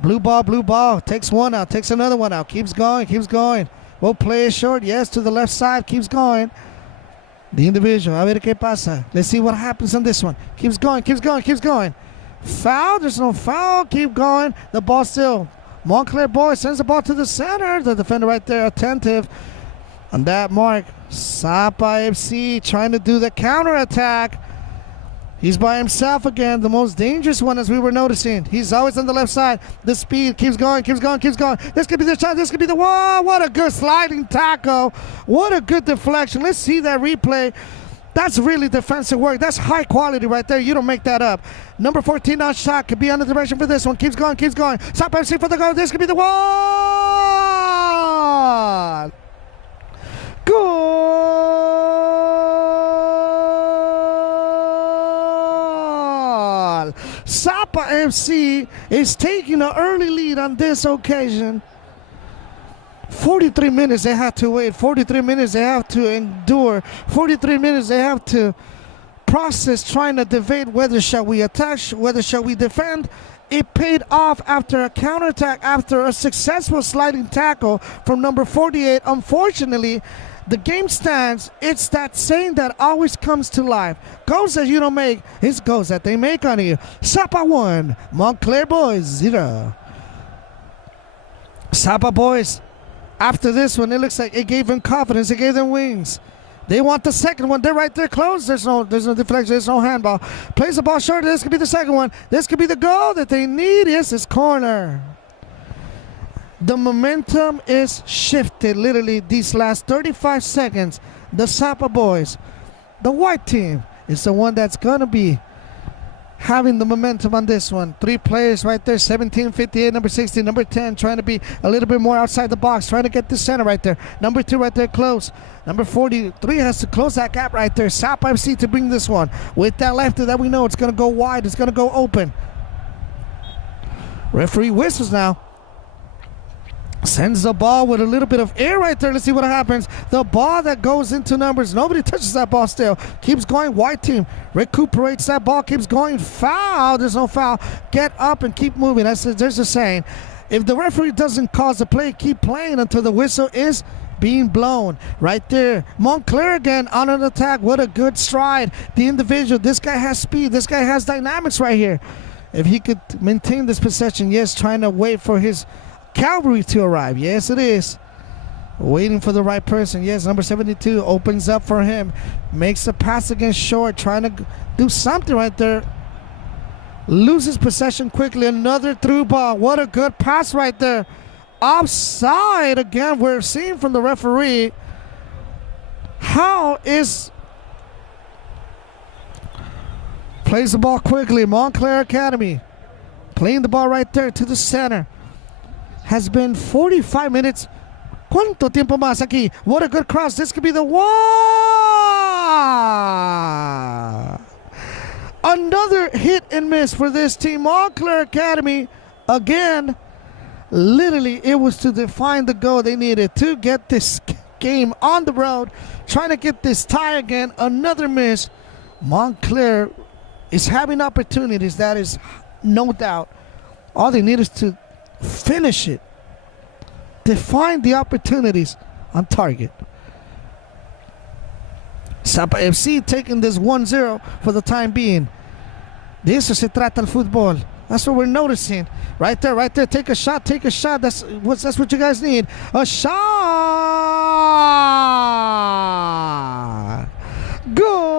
Blue ball. Takes one out, takes another one out. Keeps going, keeps going. We'll play it short. Yes, to the left side. Keeps going. The individual. A ver qué pasa. Let's see what happens on this one. Keeps going, keeps going, keeps going. Foul. There's no foul. Keep going. The ball still. Montclair boy sends the ball to the center. The defender right there attentive. On that mark. Zapa FC trying to do the counter attack. He's by himself again, the most dangerous one, as we were noticing. He's always on the left side. The speed keeps going, keeps going, keeps going. This could be the shot. This could be the one. What a good sliding tackle. What a good deflection. Let's see that replay. That's really defensive work. That's high quality right there. You don't make that up. Number 14 on shot could be under direction for this one. Keeps going, keeps going. Zapa FC for the goal. This could be the one. Zapa FC is taking an early lead on this occasion. 43 minutes they have to wait. 43 minutes they have to endure. 43 minutes they have to process, trying to debate whether shall we attack, whether shall we defend. It paid off after a counterattack, after a successful sliding tackle from number 48. Unfortunately, the game stands. It's that saying that always comes to life. Goals that you don't make, it's goals that they make on you. Zapa 1, Montclair Boys 0. Zapa Boys, after this one, it looks like it gave them confidence. It gave them wings. They want the second one. They're right there close. There's no deflection. There's no handball. Plays the ball short. This could be the second one. This could be the goal that they need. Yes, it's corner. The momentum is shifted literally these last 35 seconds. The Zapa Boys, the white team, is the one that's going to be having the momentum on this one. 3 players right there, 17, 58, number 60, number 10, trying to be a little bit more outside the box, trying to get the center right there. Number 2 right there close. Number 43 has to close that gap right there. Zapa FC to bring this one. With that lefty that we know it's going to go wide, it's going to go open. Referee whistles now. Sends the ball with a little bit of air right there. Let's see what happens. The ball that goes into numbers. Nobody touches that ball still. Keeps going. White team recuperates that ball. Keeps going. Foul. There's no foul. Get up and keep moving. There's a saying. If the referee doesn't cause the play, keep playing until the whistle is being blown. Right there. Montclair again on an attack. What a good stride. The individual. This guy has speed. This guy has dynamics right here. If he could maintain this possession, yes, trying to wait for his cavalry to arrive. Yes, it is. Waiting for the right person. Yes, number 72 opens up for him. Makes the pass against short. Trying to do something right there. Loses possession quickly. Another through ball. What a good pass right there. Offside again. We're seeing from the referee. How is... Plays the ball quickly. Montclair Academy playing the ball right there to the center. Has been 45 minutes. ¿Cuánto tiempo más aquí? What a good cross. This could be the one. Another hit and miss for this team. Montclair Academy, again, literally it was to define the goal they needed to get this game on the road. Trying to get this tie again. Another miss. Montclair is having opportunities. That is no doubt. All they need is to finish it. Define the opportunities on target. Zapa FC taking this 1-0 for the time being. De eso se trata el fútbol. That's what we're noticing. Right there, right there. Take a shot, take a shot. That's what you guys need. A shot. Goal.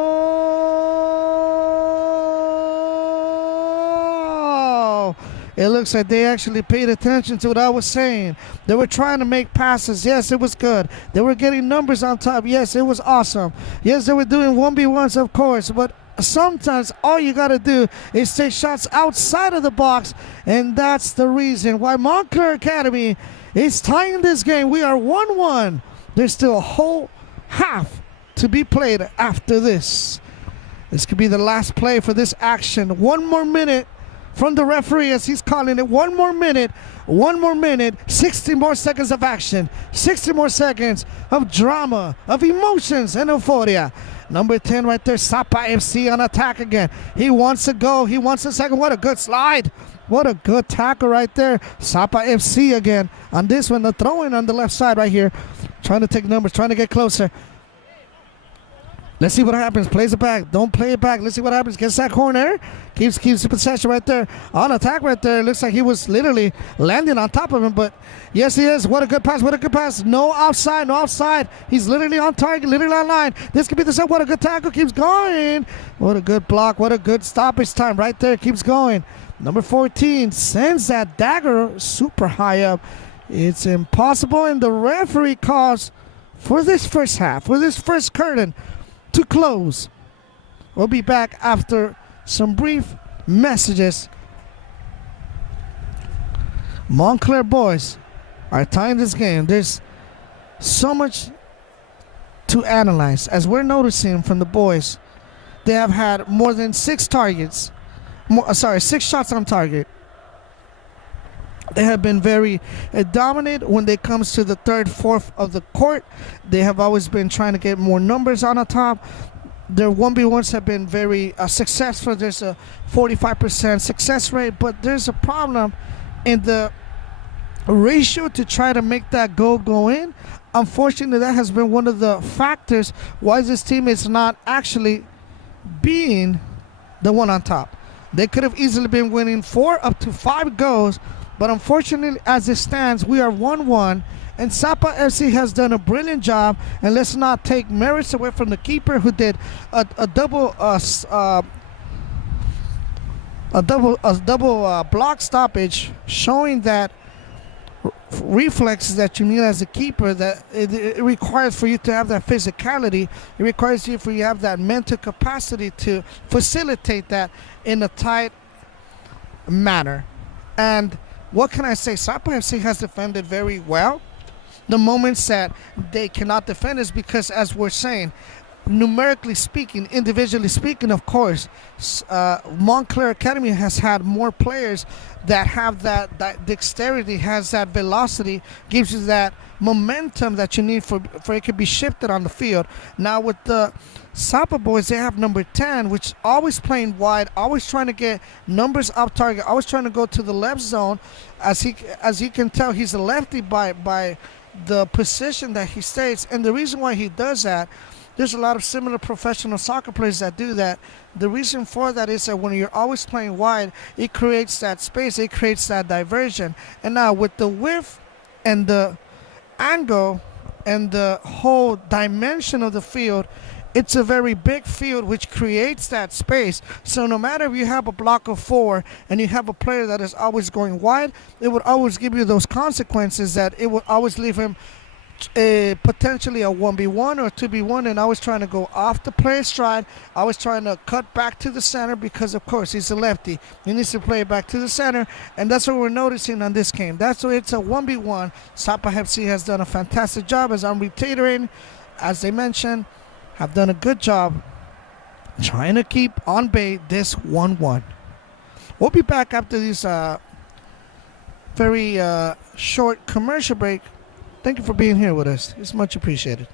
It looks like they actually paid attention to what I was saying. They were trying to make passes. Yes, it was good. They were getting numbers on top. Yes, it was awesome. Yes, they were doing 1v1s, of course. But sometimes all you got to do is take shots outside of the box. And that's the reason why Montclair Academy is tying this game. We are 1-1. There's still a whole half to be played after this. This could be the last play for this action. 1 more minute from the referee as he's calling it. 1 more minute, 60 more seconds of action, 60 more seconds of drama, of emotions and euphoria. Number 10 right there, Zapa FC on attack again. He wants to go, he wants a second. What a good slide. What a good tackle right there. Zapa FC again on this one, the throw-in on the left side right here. Trying to take numbers, trying to get closer. Let's see what happens. Plays it back. Don't play it back. Let's see what happens. Gets that corner. Keeps the possession right there. On attack right there. Looks like he was literally landing on top of him. But yes, he is. What a good pass. What a good pass. No offside. No offside. He's literally on target. Literally on line. This could be the set. What a good tackle. Keeps going. What a good block. What a good stoppage time right there. Keeps going. Number 14 sends that dagger super high up. It's impossible. And the referee calls for this first half, for this first curtain to close. We'll be back after some brief messages. Montclair boys are tying this game. There's so much to analyze. As we're noticing from the boys, they have had more than 6 targets, Sorry, 6 shots on target. They have been very dominant when it comes to the third, fourth of the court. They have always been trying to get more numbers on the top. Their 1v1s have been very successful. There's a 45% success rate, but there's a problem in the ratio to try to make that goal go in. Unfortunately, that has been one of the factors why this team is not actually being the one on top. They could have easily been winning 4 up to 5 goals, but unfortunately, as it stands, we are 1-1, and Zapa FC has done a brilliant job. And let's not take merits away from the keeper, who did a double block stoppage, showing that reflexes that you need as a keeper, that it requires for you to have that physicality. It requires you for you to have that mental capacity to facilitate that in a tight manner. And what can I say? Zapa FC has defended very well. The moments that they cannot defend is because, as we're saying, numerically speaking, individually speaking, of course, Montclair Academy has had more players that have that dexterity, has that velocity, gives you that momentum that you need for it could be shifted on the field. Now with the Zapa boys, they have number 10, which always playing wide, always trying to get numbers up target, always trying to go to the left zone. As you can tell, he's a lefty by the position that he stays, and the reason why he does that, there's a lot of similar professional soccer players that do that. The reason for that is that when you're always playing wide, it creates that space, it creates that diversion. And now with the width and the angle and the whole dimension of the field, it's a very big field, which creates that space. So no matter if you have a block of 4 and you have a player that is always going wide, it would always give you those consequences, that it would always leave him potentially a 1v1 or 2v1, and I was trying to go off the player's stride. I was trying to cut back to the center because, of course, he's a lefty. He needs to play it back to the center, and that's what we're noticing on this game. That's why it's a 1v1. Zapa FC has done a fantastic job, as I'm reiterating, as they mentioned, have done a good job trying to keep on bay this 1-1. We'll be back after this very short commercial break. Thank you for being here with us. It's much appreciated.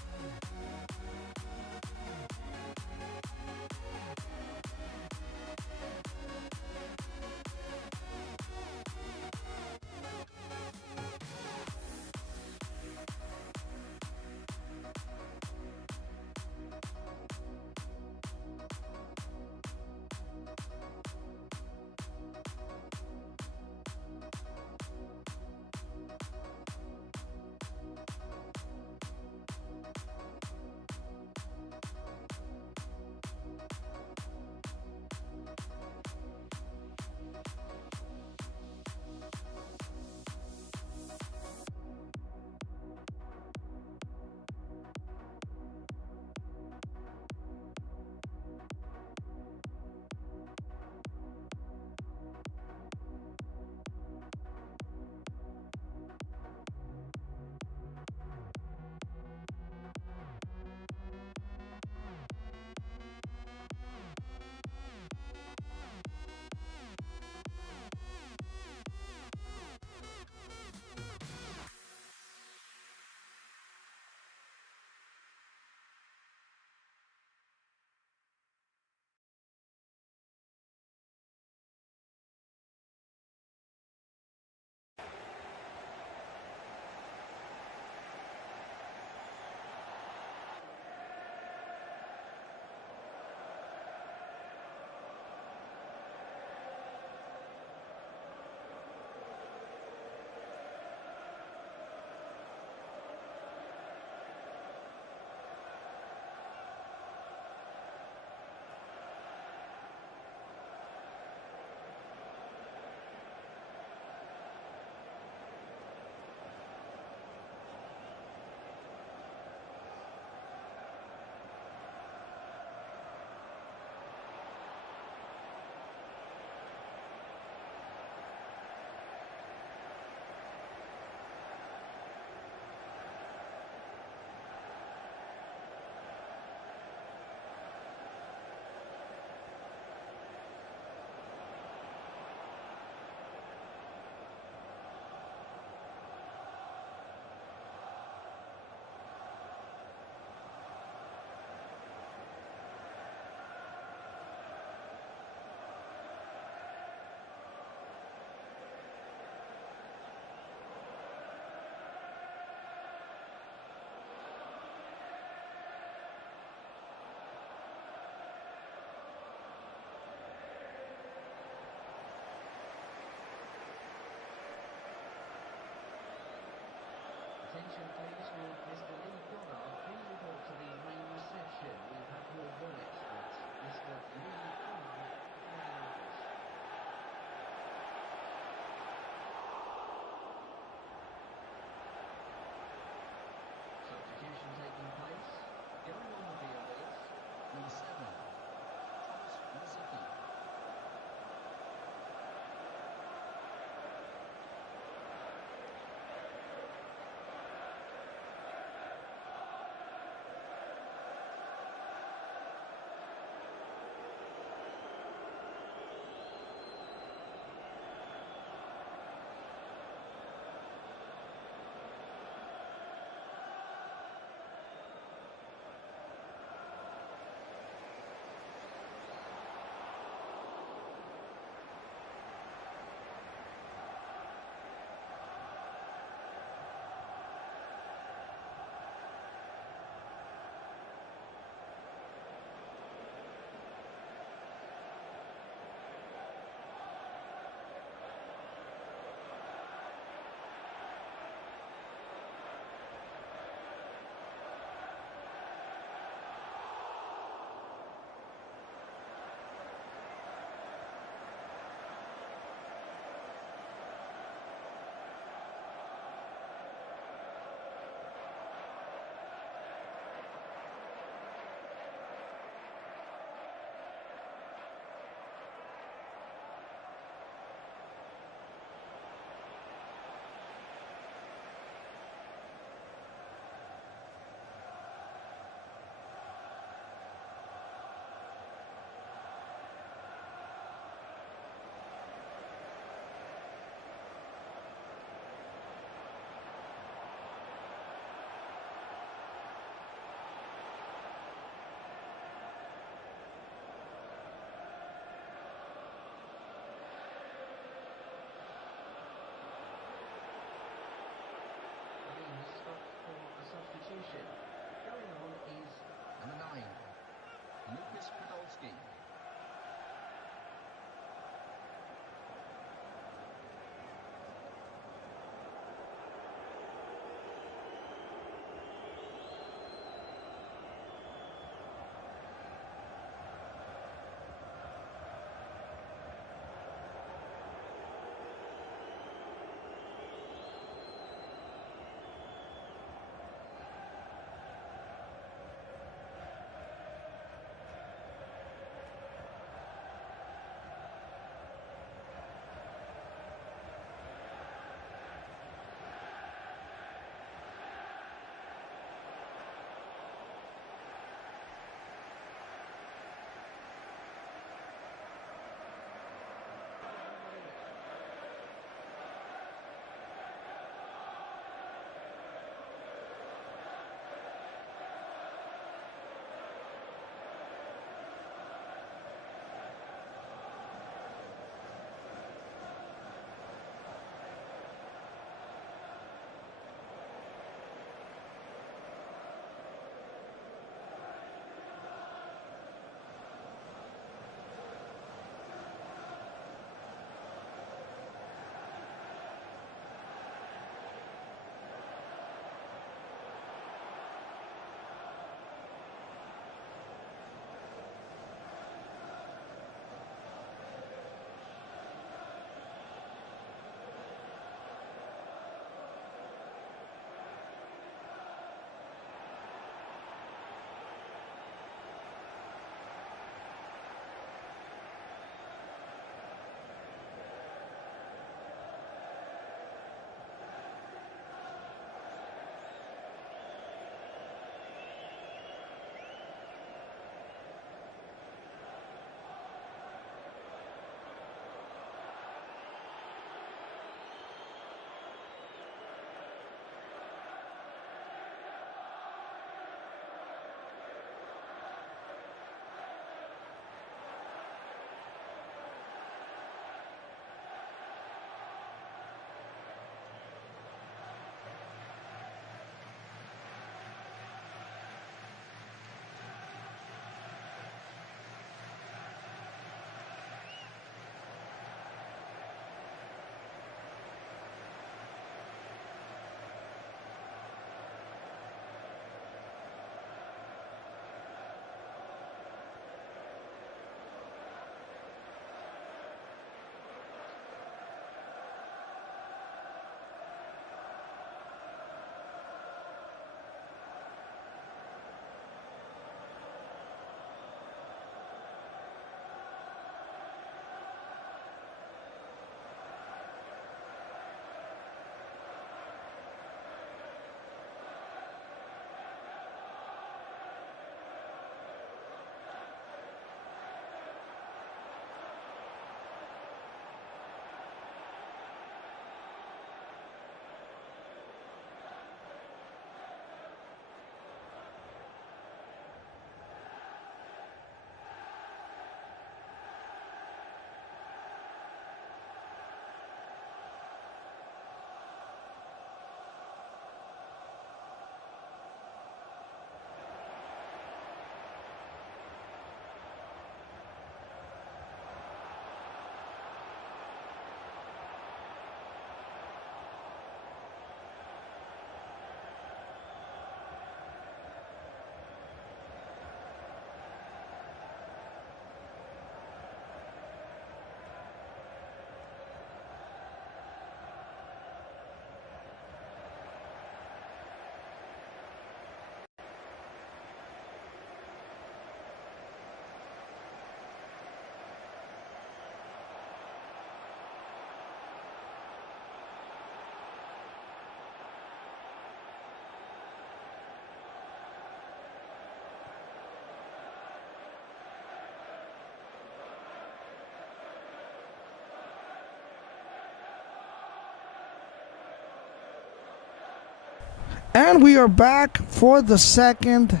And we are back for the second.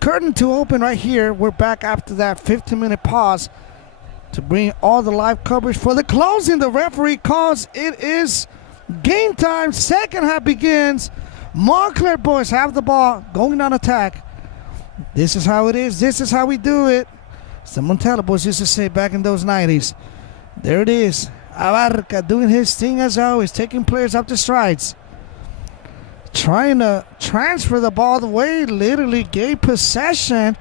Curtain to open right here. We're back after that 15-minute pause to bring all the live coverage for the closing. The referee calls it is game time. Second half begins. Montclair boys have the ball going on attack. This is how it is. This is how we do it. Some Montana boys used to say back in those 90s. There it is. Abarca doing his thing as always, taking players up to strides. Trying to transfer the ball the way, literally gave possession.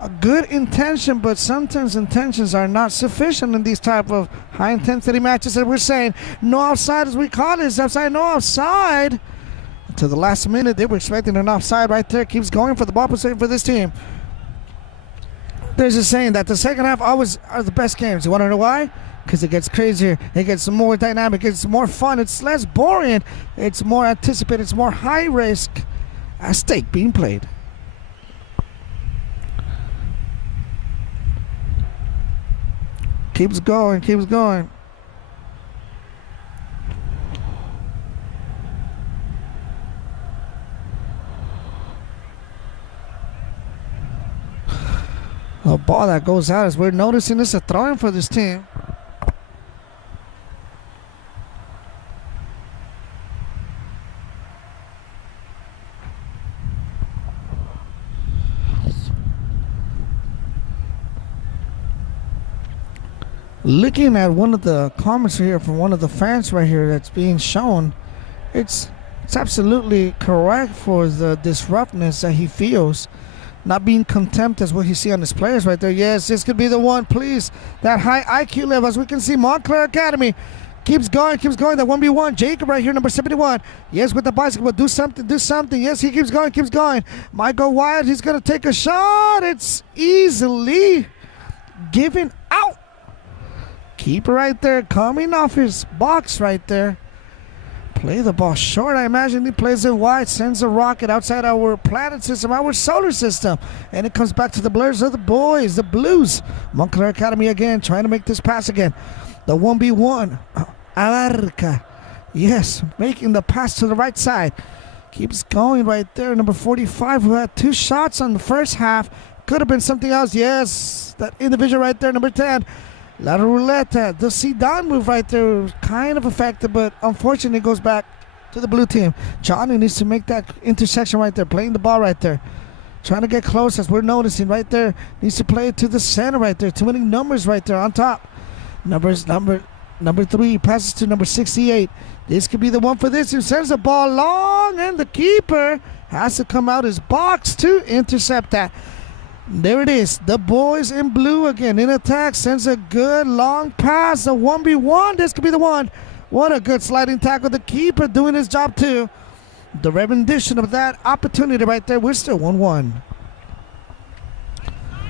A good intention, but sometimes intentions are not sufficient in these type of high intensity matches that we're saying. No offside as we call it. It's offside, no offside. To the last minute, they were expecting an offside right there. Keeps going for the ball position for this team. There's a saying that the second half always are the best games. You want to know why? Because it gets crazier, it gets more dynamic, it's more fun, it's less boring, it's more anticipated, it's more high risk at stake being played. Keeps going, keeps going. A ball that goes out, as we're noticing, is a throw-in for this team. Looking at one of the comments here from one of the fans right here that's being shown, it's absolutely correct for this roughness that he feels. Not being contempt as what you see on his players right there. Yes, this could be the one, please. That high IQ level, as we can see, Montclair Academy keeps going, that 1v1. Jacob right here, number 71. Yes, with the bicycle, do something, do something. Yes, he keeps going. Might go wide, he's going to take a shot. It's easily given out. Keeper right there, coming off his box right there. Play the ball short. I imagine he plays it wide, sends a rocket outside our planet system, our solar system. And it comes back to the Blurs of the boys, the Blues. Montclair Academy again, trying to make this pass again. The 1v1. Abarca. Yes, making the pass to the right side. Keeps going right there. Number 45, who had 2 shots on the first half. Could have been something else. Yes, that individual right there, number 10. La Roulette, the Zidane move right there, kind of effective, but unfortunately goes back to the blue team. Johnny needs to make that intersection right there, playing the ball right there. Trying to get close, as we're noticing right there. Needs to play it to the center right there. Too many numbers right there on top. Number 3 passes to number 68. This could be the one for this. He sends the ball long, and the keeper has to come out his box to intercept that. There it is. The boys in blue again in attack. Sends a good long pass. A 1v1. This could be the one. What a good sliding tackle. The keeper doing his job too. The rendition of that opportunity right there. We're still 1-1.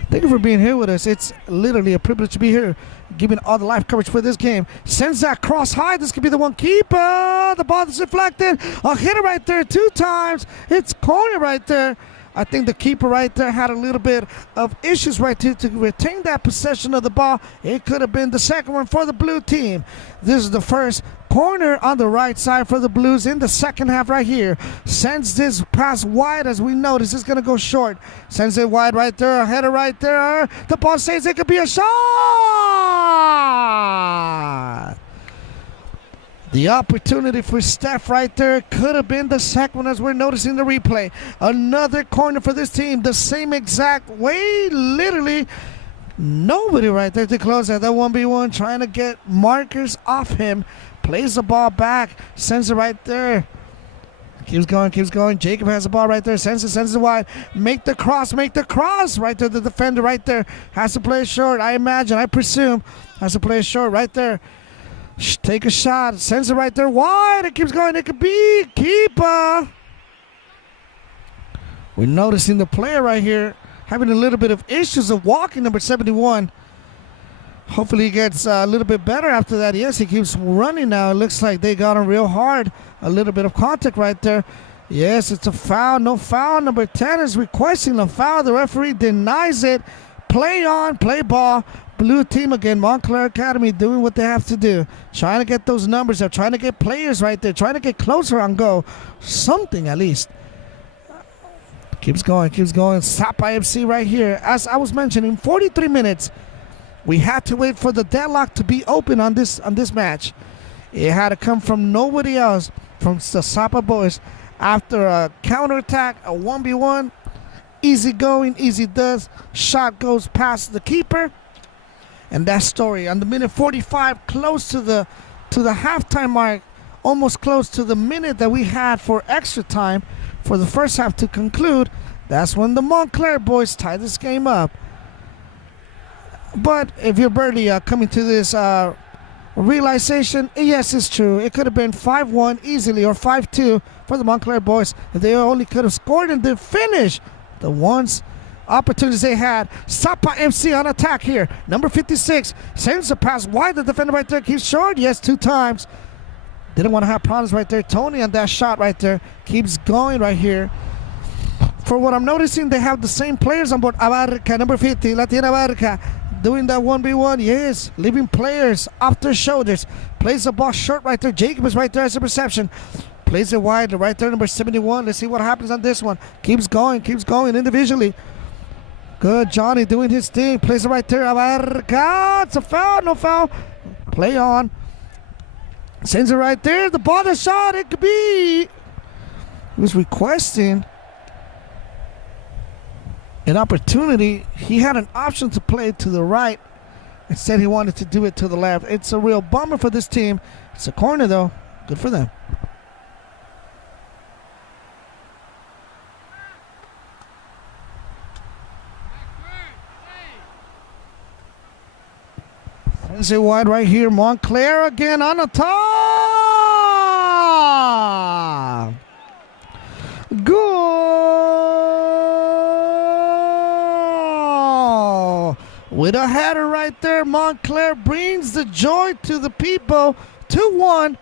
Thank you for being here with us. It's literally a privilege to be here, giving all the live coverage for this game. Sends that cross high. This could be the one. Keeper. The ball is deflected. A hitter right there 2 times. It's corner right there. I think the keeper right there had a little bit of issues right there to retain that possession of the ball. It could have been the second one for the blue team. This is the first corner on the right side for the Blues in the second half right here. Sends this pass wide, as we notice. It's going to go short. Sends it wide right there. A header right there. The ball says it could be a shot. The opportunity for Steph right there could have been the second one, as we're noticing the replay. Another corner for this team, the same exact way. Literally nobody right there to close at that 1v1, trying to get markers off him. Plays the ball back, sends it right there. Keeps going. Jacob has the ball right there. Sends it wide. Make the cross right there. The defender right there has to play it short. I presume has to play it short right there. Take a shot. Sends it right there wide. It keeps going. It could be keeper. We're noticing the player right here having a little bit of issues of walking, number 71. Hopefully he gets a little bit better after that. Yes, he keeps running now. It looks like they got him real hard. A little bit of contact right there. Yes, it's a foul. No foul. Number 10 is requesting a foul. The referee denies it. Play on, play ball. blue team again, Montclair Academy, doing what they have to do. Trying to get those numbers up, trying to get players right there, trying to get closer on goal. Something at least. Keeps going, keeps going. Zapa FC right here. As I was mentioning, 43 minutes. We had to wait for the deadlock to be open on this match. It had to come from nobody else, from the Zapa boys. After a counterattack, a 1v1, easy going, easy does. Shot goes past the keeper. And that story on the minute 45, close to the halftime mark, almost close to the minute that we had for extra time for the first half to conclude. That's when the Montclair boys tied this game up. But if you're barely coming to this realization, yes, it's true. It could have been 5-1 easily or 5-2 for the Montclair boys if they only could have scored and did finish the ones opportunities they had. Zapa FC on attack here. Number 56 sends a pass wide. The defender right there keeps short. Yes, 2 times. Didn't want to have problems right there. Tony on that shot right there keeps going right here. For what I'm noticing, they have the same players on board. Abarca, number 50, Latina Abarca, doing that 1v1. Yes, leaving players off their shoulders. Plays the ball short right there. Jacob is right there as a reception. Plays it wide right there, number 71. Let's see what happens on this one. Keeps going individually. Good, Johnny doing his thing. Plays it right there. Abarca. It's a foul, no foul. Play on. Sends it right there. The ball, the shot, it could be. He was requesting an opportunity. He had an option to play to the right. Instead, he wanted to do it to the left. It's a real bummer for this team. It's a corner, though. Good for them. Sends it wide right here. Montclair again on the top. Goal! With a header right there, Montclair brings the joy to the people. 2-1.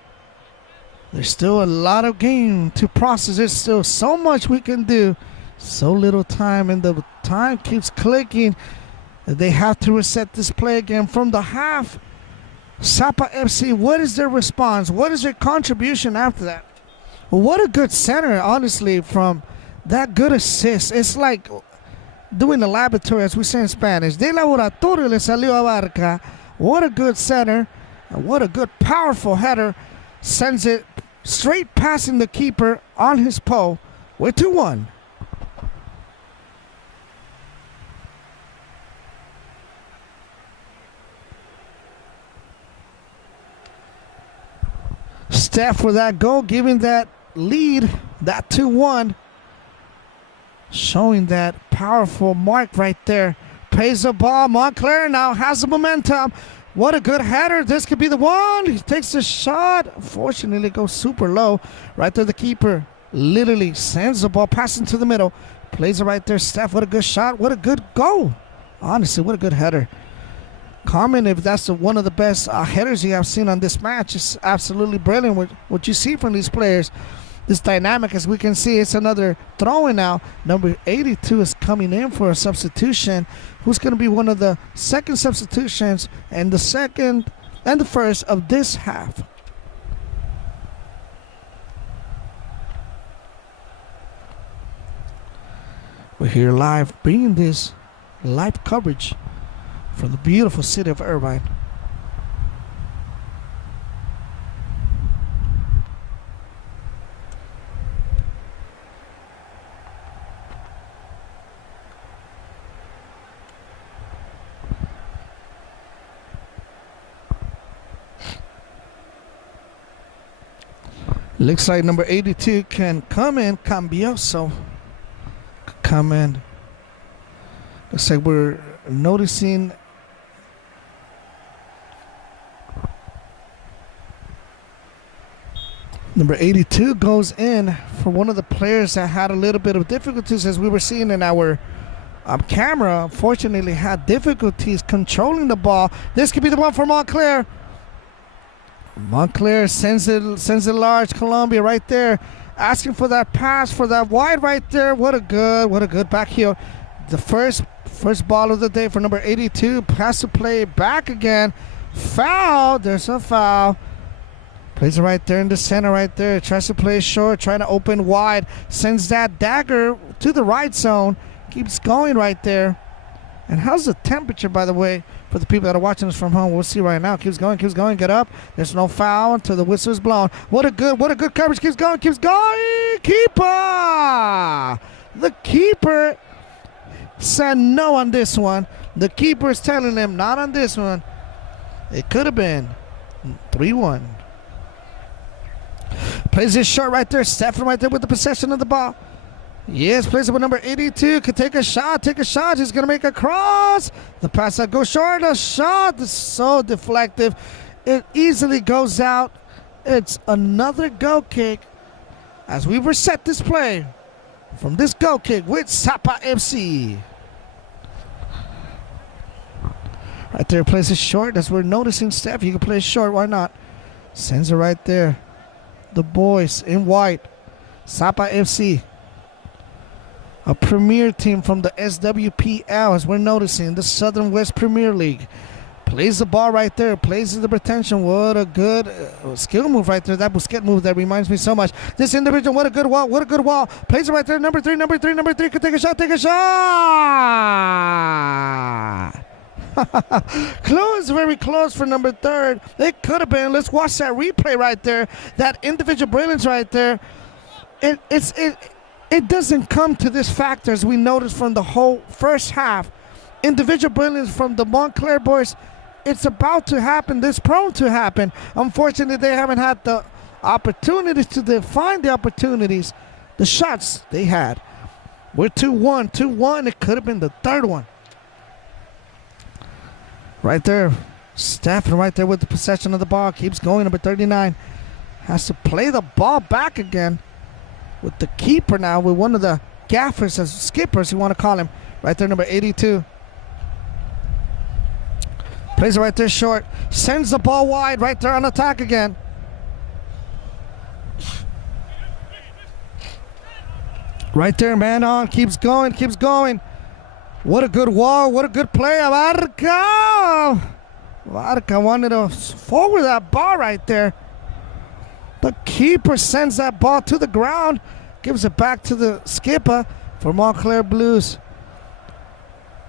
There's still a lot of game to process. There's still so much we can do. So little time, and the time keeps clicking. They have to reset this play again from the half. Zapa FC, what is their response? What is their contribution after that? Well, what a good center, honestly, from that good assist. It's like doing the laboratory, as we say in Spanish. De laboratorio le salió a Barca. What a good center. And what a good, powerful header. Sends it straight passing the keeper on his pole. We're 2-1. Steph for that goal, giving that lead, that 2-1. Showing that powerful mark right there. Pays the ball. Montclair now has the momentum. What a good header. This could be the one. He takes the shot. Unfortunately, it goes super low. Right there, the keeper literally sends the ball passing to the middle. Plays it right there. Steph, what a good shot. What a good goal. Honestly, what a good header. Comment if that's one of the best headers you have seen on this match. It's absolutely brilliant what you see from these players. This dynamic, as we can see, it's another throw-in now. Number 82 is coming in for a substitution. Who's going to be one of the second substitutions and the second and the first of this half? We're here live, bringing this live coverage from the beautiful city of Irvine. Looks like number 82 can come in, Cambioso. Come in. Looks like we're noticing number 82 goes in for one of the players that had a little bit of difficulties, as we were seeing in our camera. Unfortunately, had difficulties controlling the ball. This could be the one for Montclair. Montclair sends it large. Colombia right there, asking for that pass, for that wide right there. What a good back heel. The first ball of the day for number 82. Pass to play back again. Foul. There's a foul. Plays it right there in the center right there. Tries to play short. Trying to open wide. Sends that dagger to the right zone. Keeps going right there. And how's the temperature, by the way, for the people that are watching us from home? We'll see right now. Keeps going. Get up. There's no foul until the whistle is blown. What a good coverage. Keeps going. Keeper! The keeper said no on this one. The keeper is telling him not on this one. It could have been 3-1. Plays it short right there. Stephen right there with the possession of the ball. Yes, plays it with number 82. Could take a shot. He's going to make a cross. The pass that goes short. A shot is so deflective. It easily goes out. It's another goal kick as we reset this play from this goal kick with Zapa FC. Right there, plays it short. As we're noticing, Steph, you can play it short. Why not? Sends it right there. The boys in white. Zapa FC. A premier team from the SWPL, as we're noticing, the Southern West Premier League. Plays the ball right there. Plays the retention. What a good skill move right there. That Busquets move that reminds me so much. This individual, what a good wall. Plays it right there. Number three. Could take a shot. Close, very close for number 3. It could have been. Let's watch that replay right there. That individual brilliance right there. It doesn't come to this factor as we noticed from the whole first half. Individual brilliance from the Montclair boys. It's about to happen. It's prone to happen. Unfortunately, they haven't had the opportunities to define the opportunities, the shots they had. We're 2-1. 2-1. It could have been the 3rd one. Right there. Stafford right there with the possession of the ball. Keeps going. Number 39 has to play the ball back again with the keeper now, with one of the gaffers, as skippers you want to call him. Right there, number 82. Plays it right there short. Sends the ball wide right there on attack again. Right there, man on. Keeps going. What a good wall. What a good play. Abarca wanted to forward that ball right there. The keeper sends that ball to the ground. Gives it back to the skipper for Montclair Blues.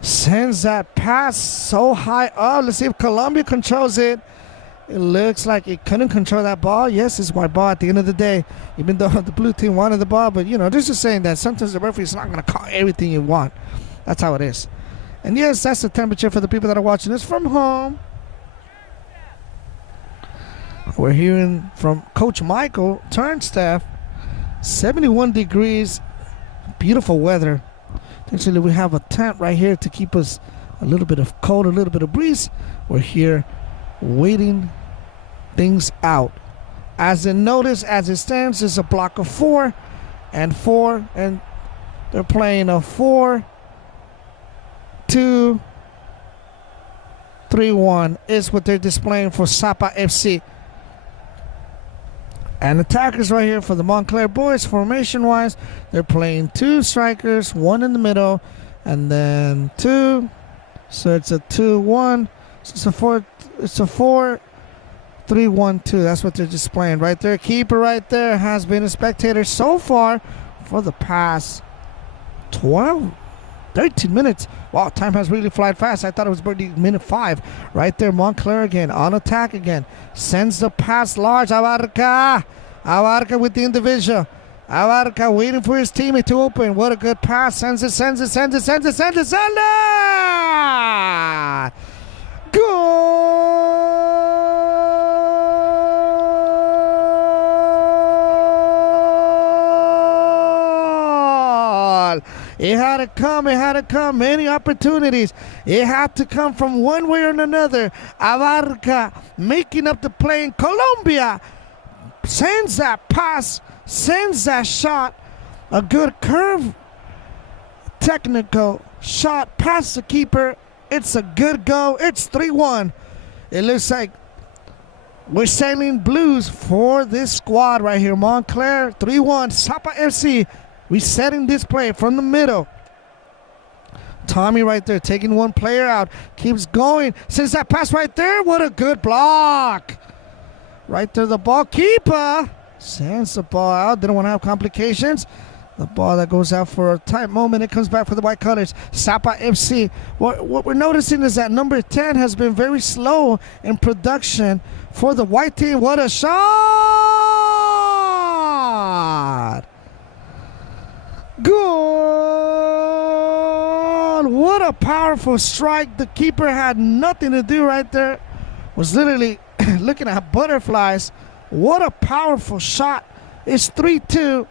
Sends that pass so high up. Let's see if Colombia controls it. It looks like it couldn't control that ball. Yes, it's my ball at the end of the day. Even though the blue team wanted the ball. But, you know, this is saying that sometimes the referee is not going to call everything you want. That's how it is. And, yes, that's the temperature for the people that are watching this from home. We're hearing from Coach Michael Turnstaff. 71 degrees. Beautiful weather. Actually, we have a tent right here to keep us a little bit of cold, a little bit of breeze. We're here waiting things out. As it stands, it's a block of 4 and 4, and they're playing a 4-2-3-1 is what they're displaying for Zapa FC. And attackers right here for the Montclair boys, formation-wise, they're playing 2 strikers, 1 in the middle, and then 2. So it's a 2-1. So it's a 4-3-1-2. That's what they're displaying right there. Keeper right there has been a spectator so far for the past 13 minutes. Wow, time has really flied fast. I thought it was barely minute 5. Right there, Montclair again, on attack again. Sends the pass large. Abarca with the individual. Abarca waiting for his teammate to open. What a good pass. Sends it. Goal! It had to come. Many opportunities. It had to come from one way or another. Abarca making up the play in Colombia. Sends that pass. Sends that shot. A good curve. Technical shot past the keeper. It's a good go. It's 3-1. It looks like we're sailing blues for this squad right here. Montclair 3-1. Zapa FC resetting this play from the middle. Tommy right there taking one player out. Keeps going. Sends that pass right there. What a good block. Right there, the ball keeper sends the ball out. Didn't want to have complications. The ball that goes out for a tight moment. It comes back for the white colors. Zapa FC. What we're noticing is that number 10 has been very slow in production for the white team. What a shot! Goal! What a powerful strike. The keeper had nothing to do right there. Was literally looking at butterflies. What a powerful shot. It's 3-2.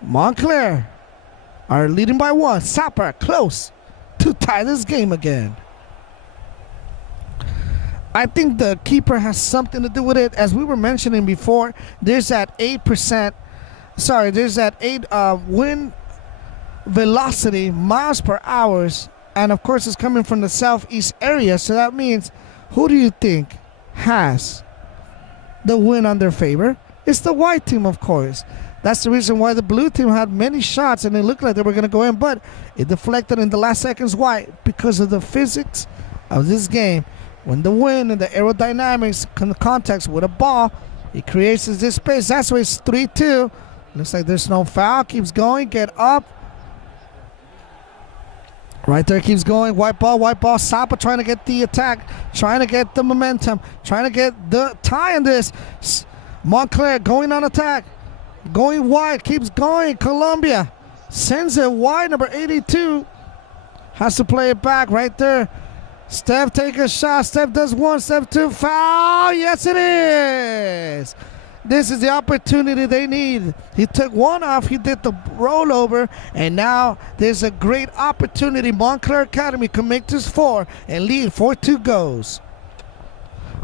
Montclair are leading by 1. Zapa close to tie this game again. I think the keeper has something to do with it. As we were mentioning before, there's that 8%. Sorry, there's that 8 wind velocity miles per hour, and of course it's coming from the southeast area. So that means, who do you think has the win on their favor? It's the white team, of course. That's the reason why the blue team had many shots and it looked like they were going to go in, but it deflected in the last seconds. Why? Because of the physics of this game. When the wind and the aerodynamics contact with a ball, it creates this space. That's why it's 3-2. Looks like there's no foul. Keeps going. Get up. Right there, keeps going. White ball, white ball. Zapa trying to get the attack, trying to get the momentum, trying to get the tie in this. Montclair going on attack. Going wide, keeps going. Colombia sends it wide. Number 82 has to play it back right there. Steph take a shot. Steph does one. Steph two. Foul. Yes, it is. This is the opportunity they need. He took one off. He did the rollover. And now there's a great opportunity. Montclair Academy can make this 4 and lead 4-2 goes.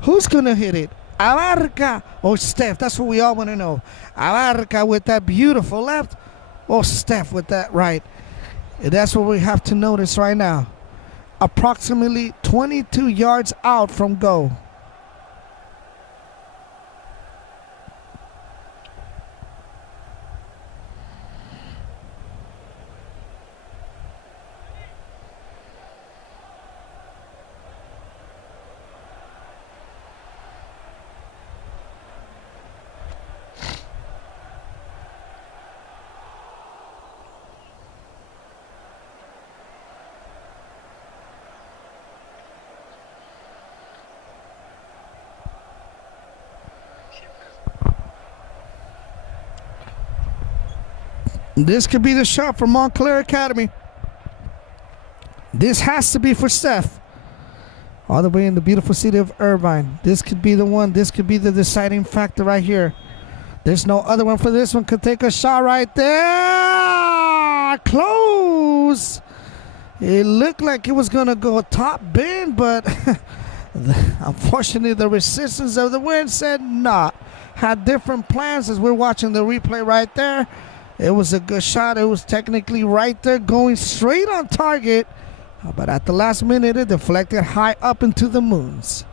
Who's going to hit it? Abarca or Steph? That's what we all want to know. Abarca with that beautiful left or Steph with that right? And that's what we have to notice right now. Approximately 22 yards out from goal. This could be the shot for Montclair Academy. This has to be for Steph. All the way in the beautiful city of Irvine. This could be the one. This could be the deciding factor right here. There's no other one for this one. Could take a shot right there. Close. It looked like it was going to go top bin, but unfortunately the resistance of the wind said not. Had different plans as we're watching the replay right there. It was a good shot. It was technically right there going straight on target. But at the last minute, it deflected high up into the moons.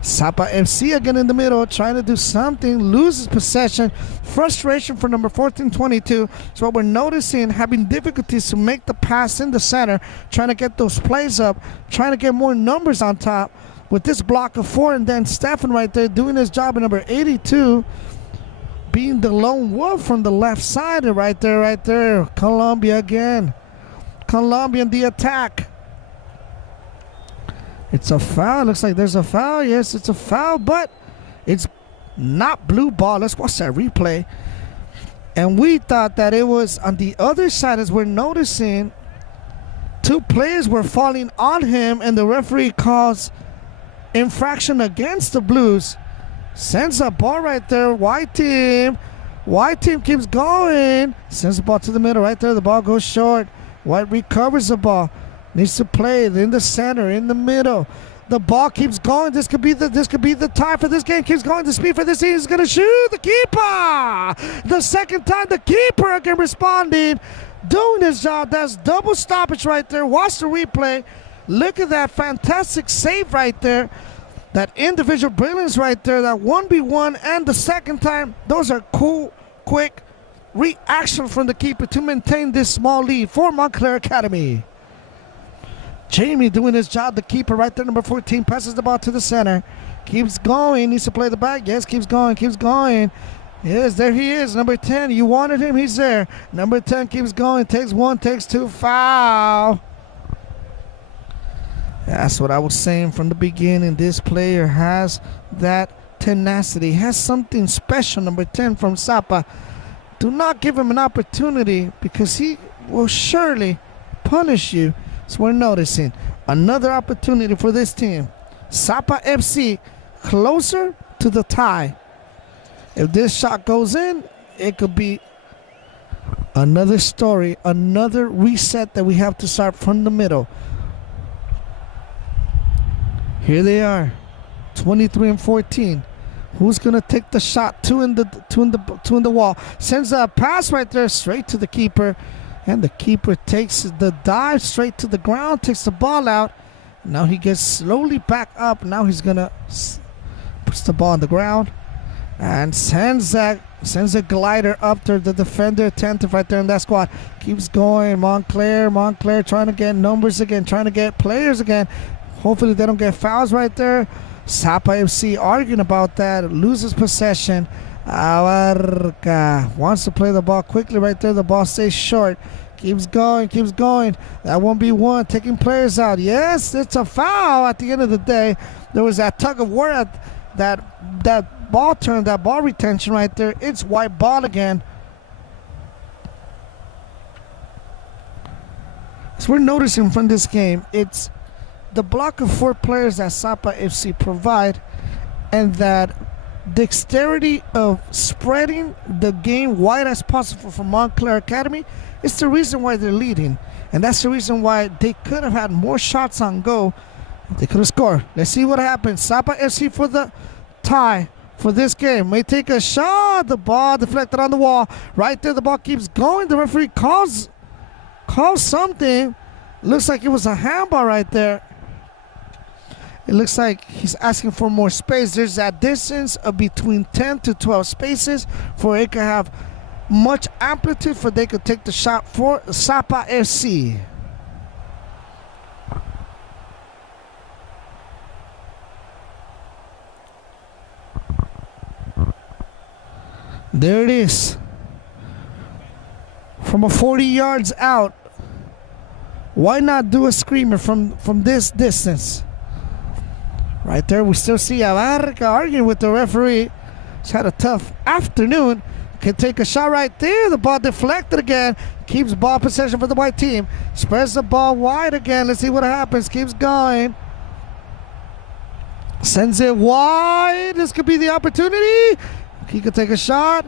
Zapa FC again in the middle, trying to do something. Loses possession. Frustration for number 1422. So what we're noticing, having difficulties to make the pass in the center. Trying to get those plays up. Trying to get more numbers on top. With this block of 4. And then Stefan right there doing his job at number 82. Being the lone wolf from the left side. Right there. Colombia again. Colombia in the attack. It's a foul. Looks like there's a foul. Yes, it's a foul, but it's not blue ball. Let's watch that replay. And we thought that it was on the other side, as we're noticing 2 players were falling on him, and the referee calls infraction against the Blues. Sends a ball right there. White team keeps going. Sends the ball to the middle right there. The ball goes short. White recovers the ball. Needs to play it in the center, in the middle. The ball keeps going. This could be the tie for this game. Keeps going. The speed for this team is going to shoot. The keeper. The second time the keeper again responding. Doing his job. That's double stoppage right there. Watch the replay. Look at that fantastic save right there. That individual brilliance right there, that 1v1, and the second time, those are cool, quick reaction from the keeper to maintain this small lead for Montclair Academy. Jamie doing his job. The keeper right there, number 14, passes the ball to the center. Keeps going. Needs to play the back. Yes, keeps going. Keeps going. Yes, there he is. Number 10. You wanted him. He's there. Number 10 keeps going. Takes one. Takes two. Foul. That's what I was saying from the beginning. This player has that tenacity. Has something special. Number 10 from Zapa. Do not give him an opportunity because he will surely punish you. So we're noticing another opportunity for this team. Zapa FC closer to the tie. If this shot goes in, it could be another story, another reset that we have to start from the middle. Here they are, 23 and 14. Who's gonna take the shot? Two in the wall. Sends a pass right there, straight to the keeper, and the keeper takes the dive straight to the ground, takes the ball out. Now he gets slowly back up. Now he's gonna puts the ball on the ground and sends a glider up to the defender, attentive right there in that squad. Keeps going. Montclair trying to get numbers again, trying to get players again. Hopefully they don't get fouls right there. Zapa FC arguing about that, loses possession. Abarca wants to play the ball quickly right there. The ball stays short. Keeps going. That 1v1, taking players out. Yes, it's a foul at the end of the day. There was that tug of war at that ball turn, that ball retention right there. It's white ball again. So we're noticing from this game, it's the block of 4 players that Zapa FC provide and that dexterity of spreading the game wide as possible from Montclair Academy is the reason why they're leading. And that's the reason why they could have had more shots on goal. They could have scored. Let's see what happens. Zapa FC for the tie for this game. May take a shot. The ball deflected on the wall. Right there, the ball keeps going. The referee calls something. Looks like it was a handball right there. It looks like he's asking for more space. There's that distance of between 10 to 12 spaces for it to have much amplitude for they could take the shot for Zapa FC. There it is. From a 40 yards out. Why not do a screamer from this distance? Right there, we still see Abarca arguing with the referee. He's had a tough afternoon. Can take a shot right there. The ball deflected again. Keeps ball possession for the white team. Spreads the ball wide again. Let's see what happens. Keeps going. Sends it wide. This could be the opportunity. He could take a shot.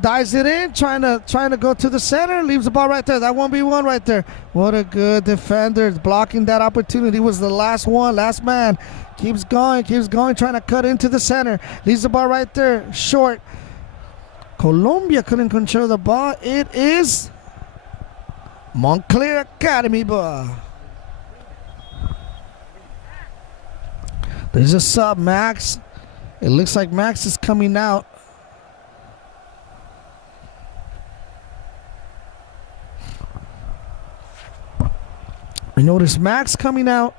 Dives it in, trying to go to the center. Leaves the ball right there. That 1v1 right there. What a good defender. Blocking that opportunity. Was the last one, last man. Keeps going, trying to cut into the center. Leaves the ball right there, short. Colombia couldn't control the ball. It is Montclair Academy ball. There's a sub, Max. It looks like Max is coming out. I notice Max coming out.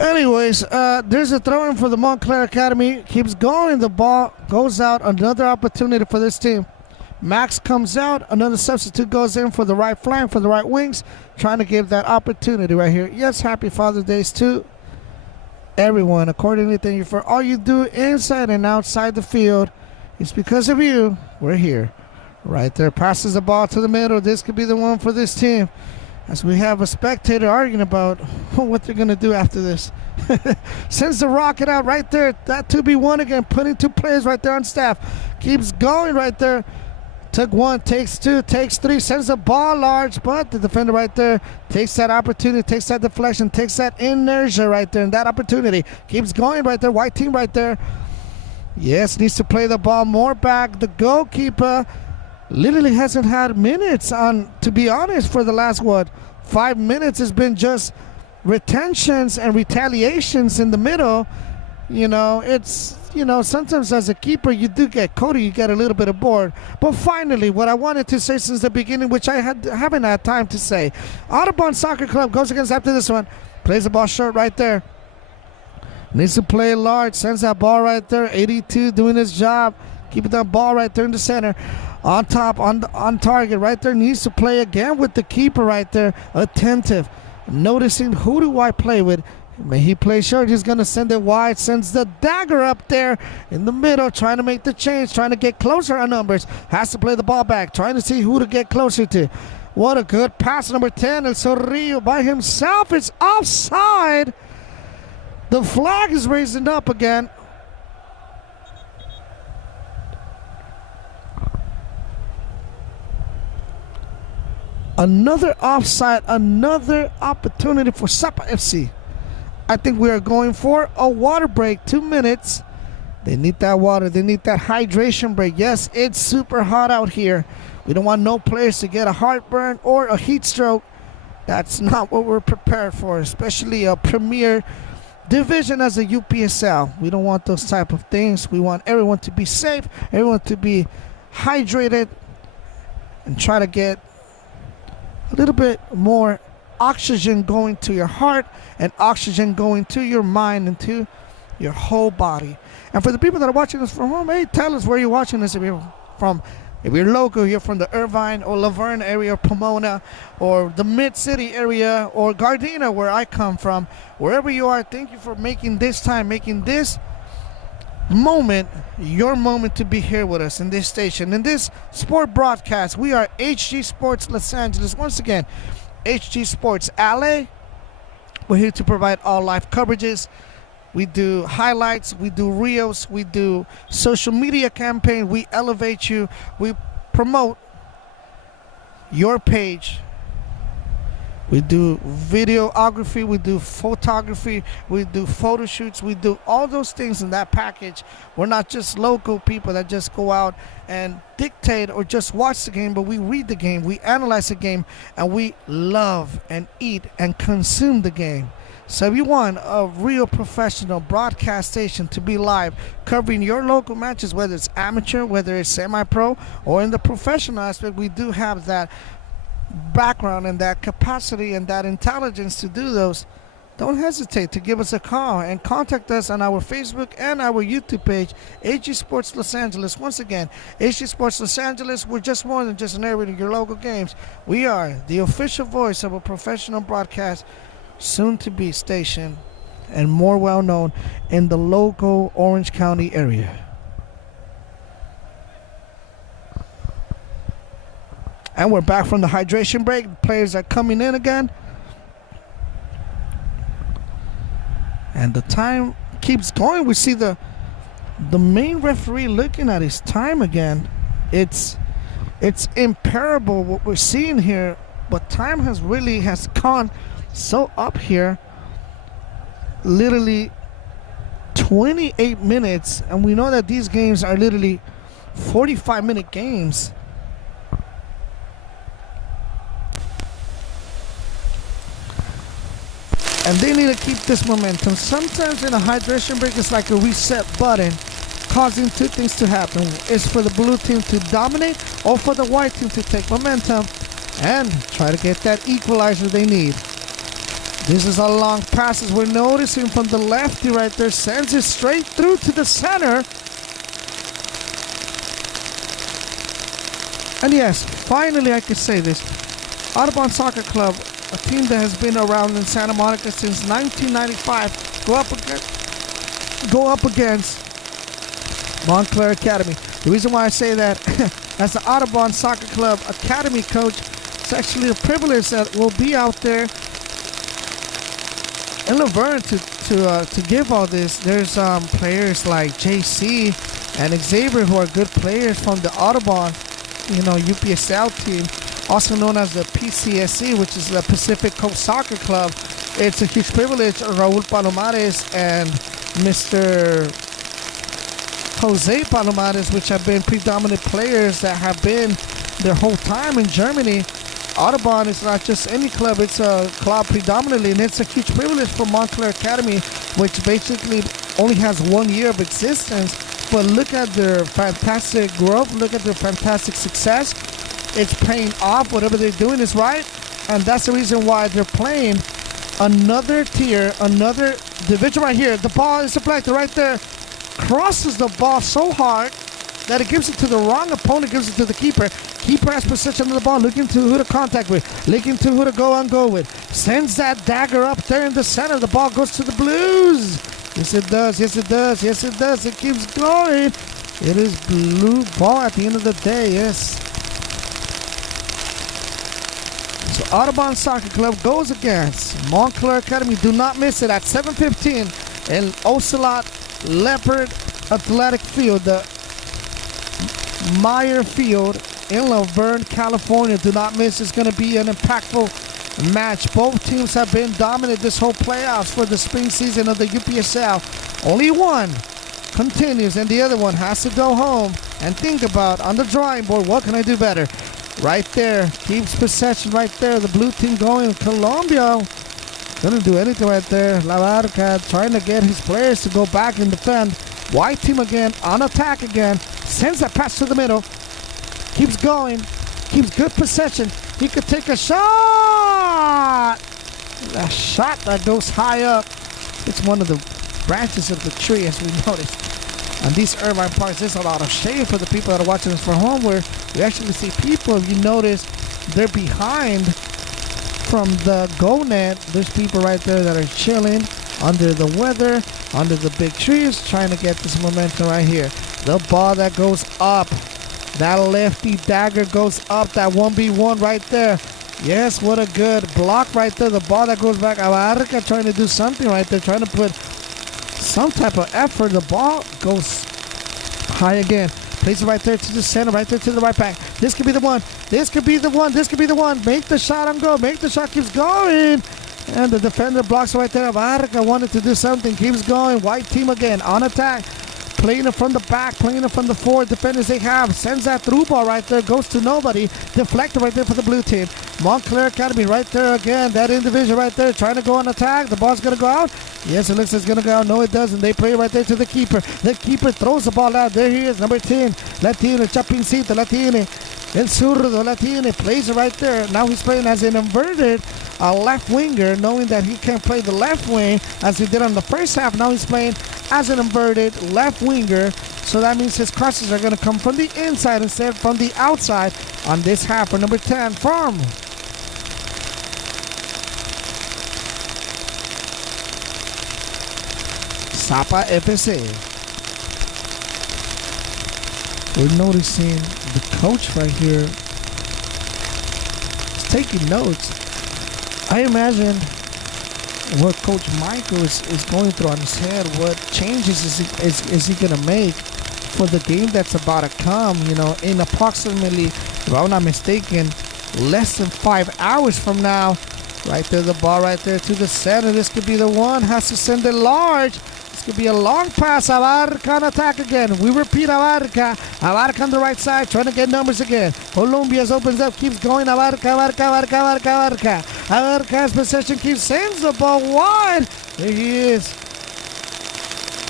Anyways, there's a throw-in for the Montclair Academy. Keeps going. The ball goes out. Another opportunity for this team. Max comes out. Another substitute goes in for the right flank, for the right wings. Trying to give that opportunity right here. Yes, happy Father's Day to everyone. Accordingly, thank you for all you do inside and outside the field. It's because of you we're here. Right there. Passes the ball to the middle. This could be the one for this team. As we have a spectator arguing about what they're going to do after this. Sends the rocket out right there. That 2v1 again, putting 2 players right there on staff. Keeps going right there. Took 1, takes 2, takes 3. Sends the ball large, but the defender right there takes that opportunity, takes that deflection, takes that inertia right there, and that opportunity. Keeps going right there. White team right there. Yes, needs to play the ball more back. The goalkeeper literally hasn't had minutes on, to be honest, for the last, 5 minutes. Has been just retentions and retaliations in the middle. It's, sometimes as a keeper, you do get Cody, you get a little bit of bored. But finally, what I wanted to say since the beginning, which I haven't had time to say, Audubon Soccer Club goes against after this one, plays the ball short right there. Needs to play large, sends that ball right there. 82 doing his job, keeping that ball right there in the center. On top, on target right there. Needs to play again with the keeper right there. Attentive, noticing who do I play with. May he play short, he's going to send it wide. Sends the dagger up there in the middle, trying to make the change, trying to get closer on numbers. Has to play the ball back, trying to see who to get closer to. What a good pass, number 10, El Zorrillo by himself. It's offside. The flag is raising up again. Another offside, another opportunity for Zapa FC. I think we are going for a water break, 2 minutes. They need that water, they need that hydration break. Yes, it's super hot out here. We don't want no players to get a heartburn or a heat stroke. That's not what we're prepared for, especially a premier division as a UPSL. We don't want those type of things. We want everyone to be safe, everyone to be hydrated, and try to get a little bit more oxygen going to your heart and oxygen going to your mind and to your whole body. And for the people that are watching us from home, hey, tell us where you're watching this. If you're local, you're from the Irvine or Laverne area, or Pomona, or the Mid-City area, or Gardena, where I come from. Wherever you are, thank you for making this time, making this moment your moment to be here with us in this station, in this sport broadcast. We are HG Sports Los Angeles. Once again, HG Sports LA. We're here to provide all live coverages. We do highlights, we do reels, we do social media campaign. We elevate you, we promote your page. We do videography, we do photography, we do photo shoots, we do all those things in that package. We're not just local people that just go out and dictate or just watch the game, but we read the game, we analyze the game, and we love and eat and consume the game. So if you want a real professional broadcast station to be live, covering your local matches, whether it's amateur, whether it's semi-pro, or in the professional aspect, we do have that background and that capacity and that intelligence to do those. Don't hesitate to give us a call and contact us on our Facebook and our YouTube page, HG Sports Los Angeles. Once again, HG Sports Los Angeles, we're just more than just narrating your local games. We are the official voice of a professional broadcast, soon to be station, and more well known in the local Orange County area. And we're back from the hydration break. Players are coming in again. And the time keeps going. We see the main referee looking at his time again. It's imparable what we're seeing here. But time has gone so up here. Literally 28 minutes. And we know that these games are literally 45-minute games. And they need to keep this momentum. Sometimes in a hydration break, it's like a reset button, causing two things to happen. It's for the blue team to dominate, or for the white team to take momentum and try to get that equalizer they need. This is a long pass, as we're noticing from the lefty right there. Sends it straight through to the center. And yes, finally I could say this. Audubon Soccer Club, a team that has been around in Santa Monica since 1995, go up against Montclair Academy. The reason why I say that, as the Audubon Soccer Club Academy coach, it's actually a privilege that we'll be out there in Laverne to give all this. There's players like JC and Xavier who are good players from the Audubon, UPSL team, also known as the PCSC, which is the Pacific Coast Soccer Club. It's a huge privilege. Raul Palomares and Mr. Jose Palomares, which have been predominant players that have been their whole time in Germany. Audubon is not just any club, it's a club predominantly, and it's a huge privilege for Montclair Academy, which basically only has 1 year of existence. But look at their fantastic growth, look at their fantastic success. It's paying off. Whatever they're doing is right, and that's the reason why they're playing another tier, another division right here. The ball is deflected right there, crosses the ball so hard that it gives it to the wrong opponent, gives it to the keeper. Keeper has possession of the ball, looking to who to contact with, looking to who to go on goal with. Sends that dagger up there in the center. The ball goes to the Blues. Yes, it does. Yes, it does. Yes, it does. It keeps going. It is blue ball at the end of the day, yes. So Audubon Soccer Club goes against Montclair Academy. Do not miss it at 7:15 in Ocelot Leopard Athletic Field, the Meyer Field in Laverne, California. Do not miss. It's going to be an impactful match. Both teams have been dominant this whole playoffs for the spring season of the UPSL. Only one continues, and the other one has to go home and think about, on the drawing board, what can I do better? Right there, keeps possession right there. The blue team going. Colombia couldn't do anything right there. La Barca trying to get his players to go back and defend. White team again, on attack again. Sends that pass to the middle. Keeps going. Keeps good possession. He could take a shot. A shot that goes high up. It's one of the branches of the tree, as we noticed. On these Irvine Parks, there's a lot of shade for the people that are watching this from home, where you actually see people, if you notice, they're behind from the goal net. There's people right there that are chilling under the weather, under the big trees, trying to get this momentum right here. The ball that goes up. That lefty dagger goes up. That 1v1 right there. Yes, what a good block right there. The ball that goes back. Abarca trying to do something right there, trying to put some type of effort. The ball goes high again. Plays it right there to the center, right there to the right back. This could be the one. This could be the one. This could be the one. Make the shot and go. Make the shot. Keeps going. And the defender blocks right there. Abarca wanted to do something. Keeps going. White team again on attack. Playing it from the back, playing it from the four defenders they have. Sends that through ball right there, goes to nobody. Deflected right there for the blue team. Montclair Academy right there again. That individual right there trying to go on attack. The ball's going to go out. Yes, it looks like it's going to go out. No, it doesn't. They play right there to the keeper. The keeper throws the ball out. There he is, number 10. Latino, Chapincito, Latine. El Zurdo, Latine. Plays it right there. Now he's playing as an inverted left winger, knowing that he can't play the left wing as he did on the first half. Now he's playing as an inverted left winger, so that means his crosses are going to come from the inside instead from the outside on this half for number 10 from Zapa FC. We're noticing the coach right here is taking notes. I imagine what Coach Michael is going through on his head. What changes is he going to make for the game that's about to come? You know, in approximately, if I'm not mistaken, less than 5 hours from now. Right there, the ball right there to the center. This could be the one. Has to send it large. This could be a long pass. Abarca on attack again. We repeat Abarca. Abarca on the right side, trying to get numbers again. Colombia's opens up, keeps going. Abarca has possession, keeps sends the ball wide. There he is.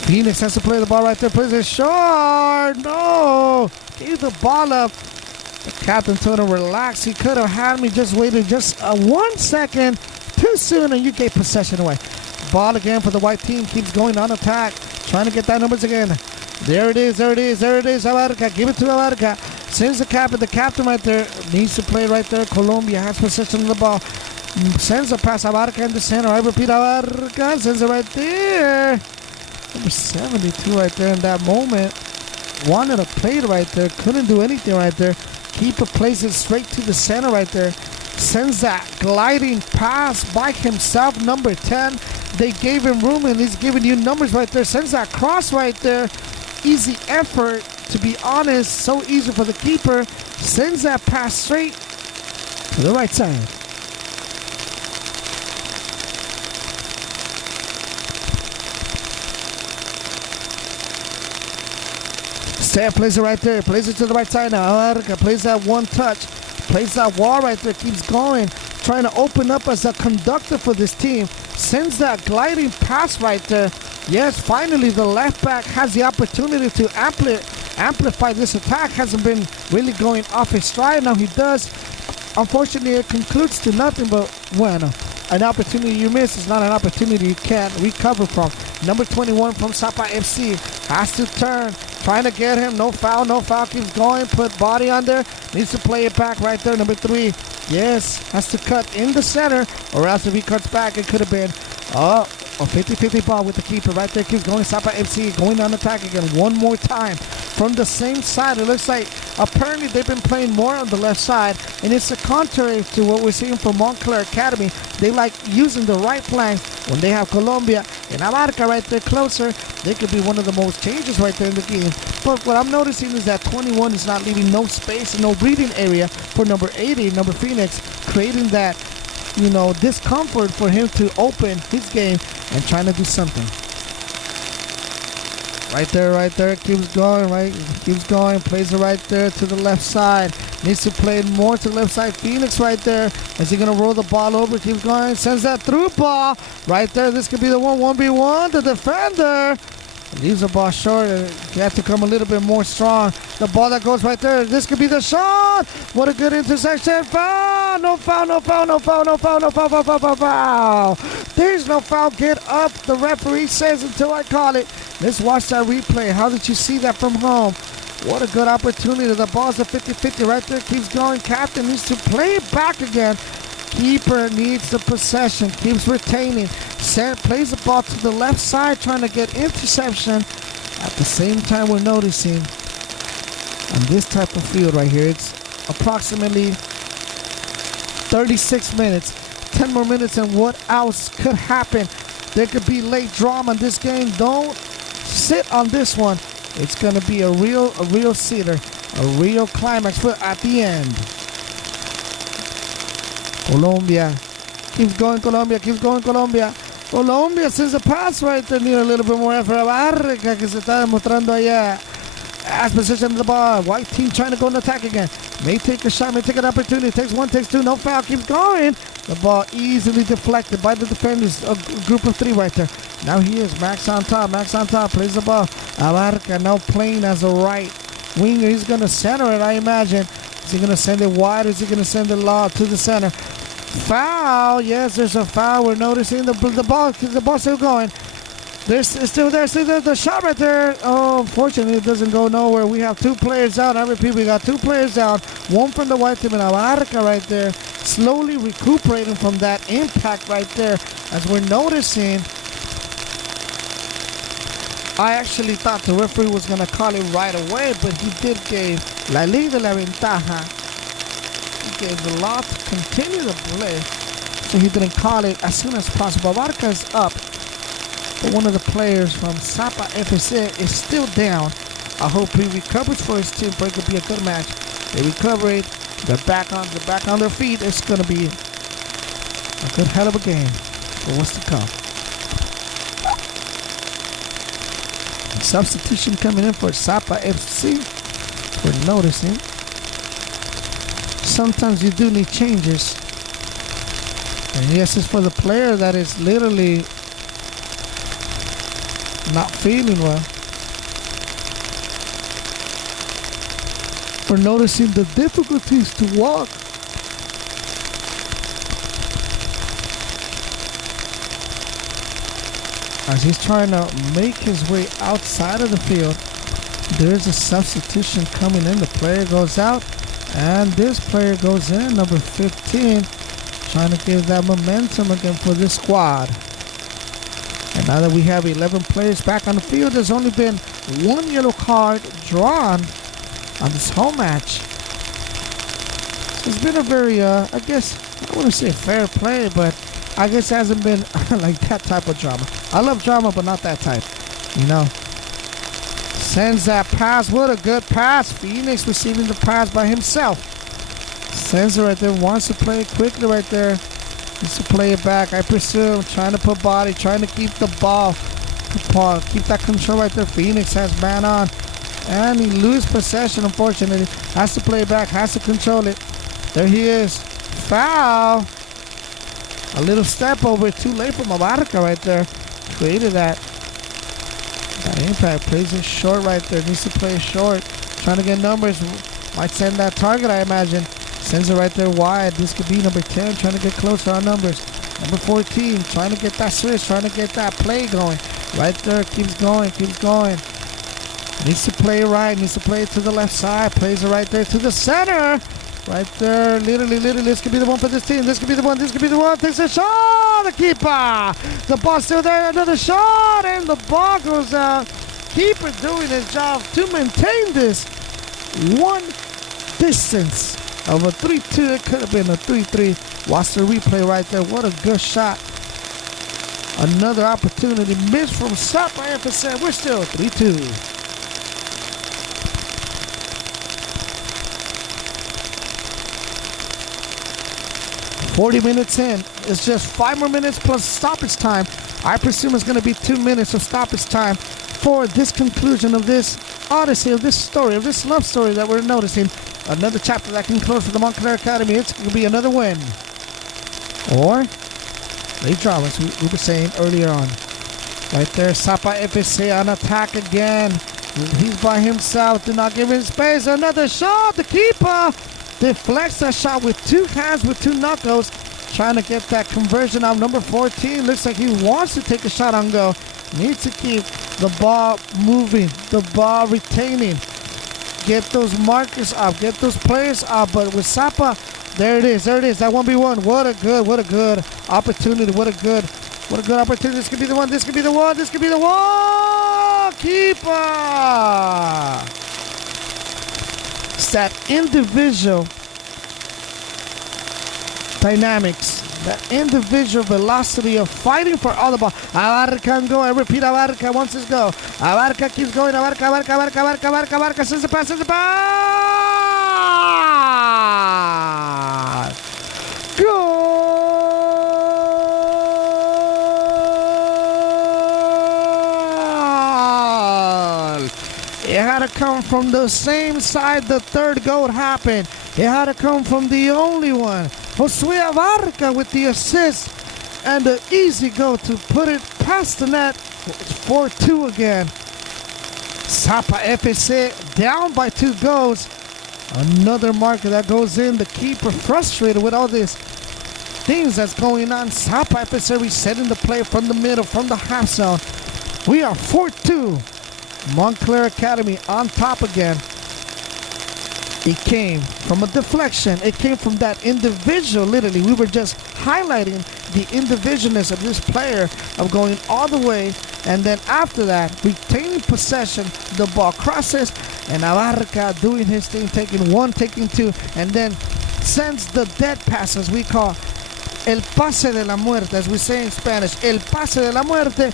Phoenix has to play the ball right there. Plays it short. No. Gave the ball up. The captain told him, relax. He could have had me. Just waited just 1 second too soon, and you gave possession away. Ball again for the white team. Keeps going on attack. Trying to get that numbers again. There it is. There it is. There it is. Abarca. Give it to Abarca. Sends the captain. The captain right there needs to play right there. Colombia has possession of the ball. Sends a pass. Abarca in the center. I repeat, Abarca sends it right there. Number 72 right there in that moment. Wanted to play it right there. Couldn't do anything right there. Keeper plays it straight to the center right there. Sends that gliding pass by himself, number 10. They gave him room, and he's giving you numbers right there. Sends that cross right there. Easy effort, to be honest. So easy for the keeper. Sends that pass straight to the right side. Sam plays it right there. Plays it to the right side now. Abarca plays that one touch. Plays that wall right there. Keeps going. Trying to open up as a conductor for this team. Sends that gliding pass right there. Yes, finally the left back has the opportunity to amplify this attack. Hasn't been really going off his stride. Now he does. Unfortunately, it concludes to nothing, but bueno. An opportunity you miss is not an opportunity you can't recover from. Number 21 from Zapa FC has to turn. Trying to get him. No foul, no foul. Keeps going. Put body on there. Needs to play it back right there. Number 3. Yes, has to cut in the center. Or else if he cuts back, it could have been a 50-50 ball with the keeper right there. Keeps going. Zapa FC going on attack again one more time. From the same side, it looks like apparently they've been playing more on the left side, and it's the contrary to what we're seeing from Montclair Academy. They like using the right flank when they have Colombia and Abarca right there closer. They could be one of the most changes right there in the game. But what I'm noticing is that 21 is not leaving no space and no breathing area for number 80, number Phoenix, creating that, discomfort for him to open his game and trying to do something. Right there, keeps going, keeps going, plays it right there to the left side. Needs to play it more to the left side. Phoenix right there. Is he going to roll the ball over? Keeps going, sends that through ball. Right there, this could be the 1v1. The defender leaves the ball short. He had to come a little bit more strong. The ball that goes right there. This could be the shot. What a good intersection. Foul. No foul, no foul, no foul, no foul, no foul, foul, foul, foul, foul. There's no foul. Get up. The referee says until I call it. Let's watch that replay. How did you see that from home? What a good opportunity. The ball's a 50-50 right there. Keeps going. Captain needs to play it back again. Keeper needs the possession. Keeps retaining. Plays the ball to the left side, trying to get interception. At the same time, we're noticing on this type of field right here, it's approximately 36 minutes. 10 more minutes, and what else could happen? There could be late drama in this game. Don't sit on this one. It's going to be a real seater, a real climax for at the end. Colombia keeps going. Colombia keeps going. Colombia sends a pass right there. Need a little bit more effort. Abarca que se está demostrando allá. As position of the ball. White team trying to go in attack again. May take a shot. May take an opportunity. Takes one. Takes two. No foul. Keeps going. The ball easily deflected by the defenders. A group of 3 right there. Now he is Max on top. Max on top. Plays the ball. Abarca now playing as a right winger. He's going to center it, I imagine. Is he going to send it wide, or is he going to send it low to the center? Foul. Yes, there's a foul. We're noticing the ball still going. It's still there. The shot right there. Oh, unfortunately, it doesn't go nowhere. We have 2 players out. I repeat, we got 2 players out. One from the white team and Abarca right there. Slowly recuperating from that impact right there. As we're noticing, I actually thought the referee was going to call it right away, but he did give La Liga la ventaja. He gave the law to continue the play, so he didn't call it as soon as possible. Abarca is up, but one of the players from Zapa FC is still down. I hope he recovers for his team, for it could be a good match. They recover it. They're back on their feet. It's going to be a good hell of a game for what's to come. Substitution coming in for Zapa FC. We're noticing sometimes you do need changes. And yes, it's for the player that is literally not feeling well. We're noticing the difficulties to walk. As he's trying to make his way outside of the field, there's a substitution coming in. The player goes out, and this player goes in, number 15, trying to give that momentum again for this squad. And now that we have 11 players back on the field, there's only been 1 yellow card drawn on this home match. It's been a very, I guess, I wouldn't say fair play, but I guess it hasn't been like that type of drama. I love drama, but not that type, Sends that pass. What a good pass. Phoenix receiving the pass by himself. Sends it right there. Wants to play it quickly right there. Needs to play it back, I presume. Trying to put body. Trying to keep the ball. Keep that control right there. Phoenix has man on. And he loses possession, unfortunately. Has to play back, has to control it. There he is. Foul. A little step over, too late for Abarca right there. Created that. That impact. Plays it short right there. Needs to play short. Trying to get numbers. Might send that target, I imagine. Sends it right there wide. This could be number 10. Trying to get closer on numbers. Number 14. Trying to get that switch. Trying to get that play going. Right there. Keeps going. Keeps going. Needs to play right. Needs to play it to the left side. Plays it right there to the center. Right there. Literally. This could be the one for this team. This could be the one. This could be the one. Takes a shot. The keeper. The ball's still there. Another shot. And the ball goes out. Keeper doing his job to maintain this one distance of a 3-2. It could have been a 3-3. Watch the replay right there. What a good shot. Another opportunity missed from Zapa FC. We're still 3-2. $40 minutes in. It's just 5 more minutes plus stoppage time. I presume it's going to be 2 minutes of stoppage time for this conclusion of this odyssey, of this story, of this love story that we're noticing. Another chapter that can close for the Montclair Academy. It's going to be another win. Or they draw, as we were saying earlier on. Right there, Zapa FC on attack again. He's by himself. Do not give him space. Another shot. The keeper deflects that shot with 2 hands, with 2 knuckles. Trying to get that conversion out. Number 14 looks like he wants to take a shot on goal. Needs to keep the ball moving, the ball retaining. Get those markers up, get those players up. But with Zapa, there it is. That 1v1. What a good opportunity. What a good opportunity. This could be the one. This could be the one. Keeper. It's that individual dynamics, that individual velocity of fighting for all the ball. Abarca can go. I repeat, Abarca wants his go. Abarca keeps going. Abarca. Sends the pass. Goal! It had to come from the same side the third goal happened. It had to come from the only one. Josue Abarca with the assist and the easy goal to put it past the net. It's 4-2 again. Zapa FC down by 2 goals. Another marker that goes in. The keeper frustrated with all these things that's going on. Zapa FC resetting the play from the middle, from the half zone. We are 4-2. Montclair Academy on top again. It came from a deflection. It came from that individual, literally. We were just highlighting the individualness of this player, of going all the way. And then after that, retaining possession, the ball crosses, and Abarca doing his thing, taking 1, taking 2, and then sends the dead pass, as we call el pase de la muerte, as we say in Spanish, el pase de la muerte.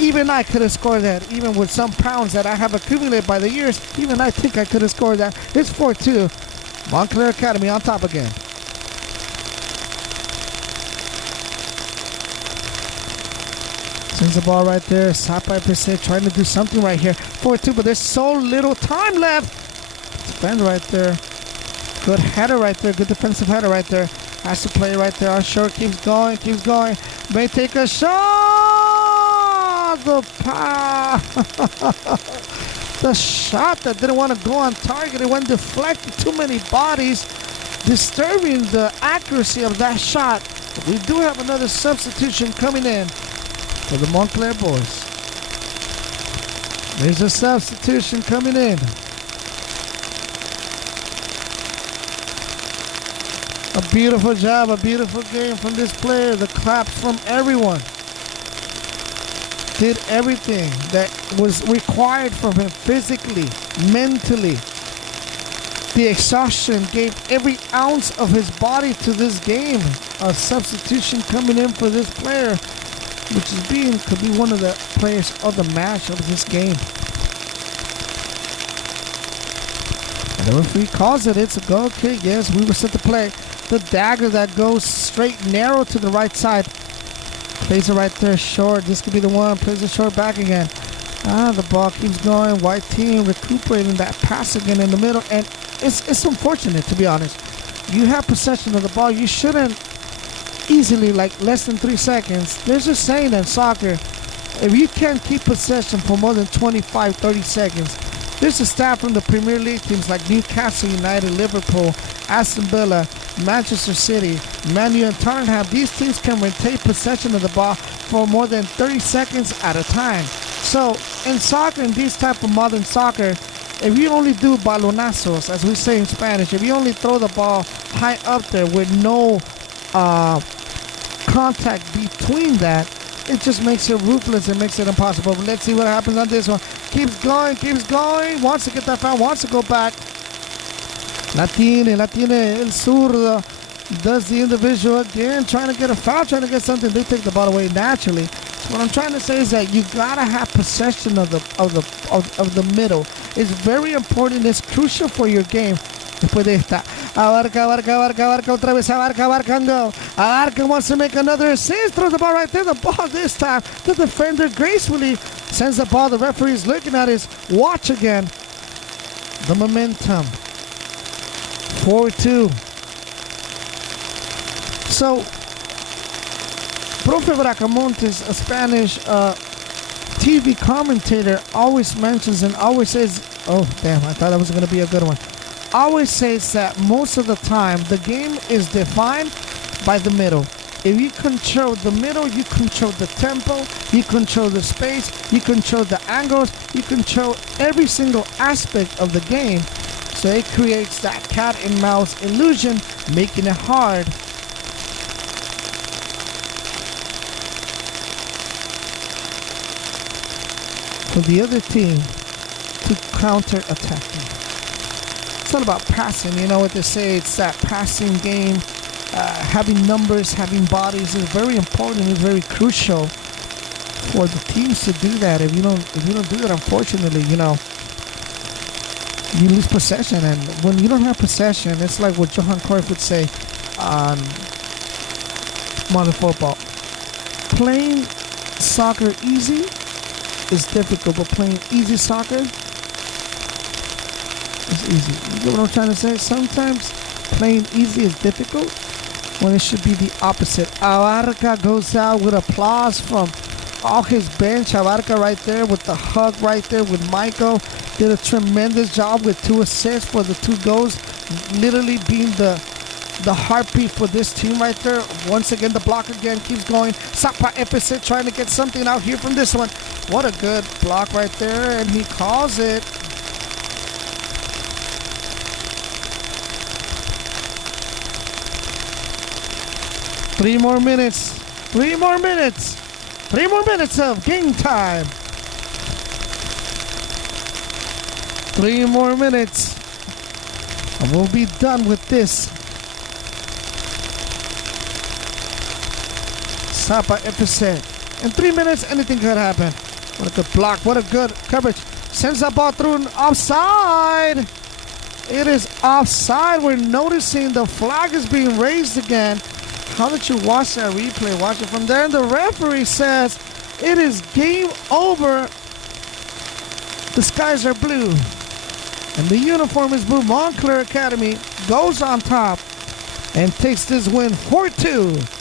Even I could have scored that, even with some pounds that I have accumulated by the years. Even I think I could have scored that. It's 4-2. Montclair Academy on top again. Sends the ball right there. Zapa FC trying to do something right here. 4-2, but there's so little time left. Defend right there. Good header right there. Good defensive header right there. Has to play right there. Short keeps going. May take a shot. The shot that didn't want to go on target. It went deflected. Too many bodies, disturbing the accuracy of that shot. But we do have another substitution coming in for the Montclair boys. There's a substitution coming in. A beautiful job, a beautiful game from this player. The claps from everyone. Did everything that was required from him physically, mentally. The exhaustion gave every ounce of his body to this game. A substitution coming in for this player, which could be one of the players of the match of this game. And the referee calls it. It's a goal kick. Yes, we were set to play. The dagger that goes straight narrow to the right side. Plays it right there short. This could be the one. Plays it short back again. The ball keeps going. White team recuperating that pass again in the middle. And it's unfortunate, to be honest. You have possession of the ball. You shouldn't easily, like less than 3 seconds. There's a saying in soccer, if you can't keep possession for more than 25, 30 seconds, there's a stat from the Premier League teams like Newcastle United, Liverpool, Aston Villa, Manchester City, Man U, and Tottenham. These teams can retain possession of the ball for more than 30 seconds at a time. So in soccer, in this type of modern soccer, if you only do balonazos, as we say in Spanish, if you only throw the ball high up there with no contact between that, it just makes it ruthless. It makes it impossible. But let's see what happens on this one. Keeps going. Wants to get that foul. Wants to go back. La tiene el zurdo. Does the individual again, trying to get a foul, trying to get something. They take the ball away naturally. So what I'm trying to say is that you gotta have possession of the middle. It's very important. It's crucial for your game. Después de esta, abarca, otra vez, abarcando. Abarca wants to make another assist, throws the ball right there. The ball this time, the defender gracefully sends the ball. The referee is looking at his watch again. The momentum. 4-2. So, Profe Bracamontes, a Spanish TV commentator, always mentions and always says, oh damn, I thought that was going to be a good one. Always says that most of the time the game is defined by the middle. If you control the middle, you control the tempo, you control the space, you control the angles, you control every single aspect of the game. So it creates that cat and mouse illusion, making it hard for the other team to counter-attack you. It's all about passing. You know what they say, it's that passing game. Having numbers, having bodies is very important. It's very crucial for the teams to do that. If you don't do that, unfortunately, you lose possession. And when you don't have possession, it's like what Johan Cruyff would say on modern football. Playing soccer easy is difficult, but playing easy soccer is easy. You know what I'm trying to say? Sometimes playing easy is difficult when it should be the opposite. Abarca goes out with applause from all his bench. Abarca right there with the hug right there with Michael. Did a tremendous job with 2 assists for the 2 goals. Literally being the heartbeat for this team right there. Once again, the block again keeps going. Zapa Fc trying to get something out here from this one. What a good block right there, and he calls it. Three more minutes of game time. 3 more minutes. And we'll be done with this. Zapa Fc. In 3 minutes, anything could happen. What a good block. What a good coverage. Sends that ball through and offside. It is offside. We're noticing the flag is being raised again. How did you watch that replay? Watch it from there. And the referee says it is game over. The skies are blue. And the uniform is blue. Montclair Academy goes on top and takes this win 4-2.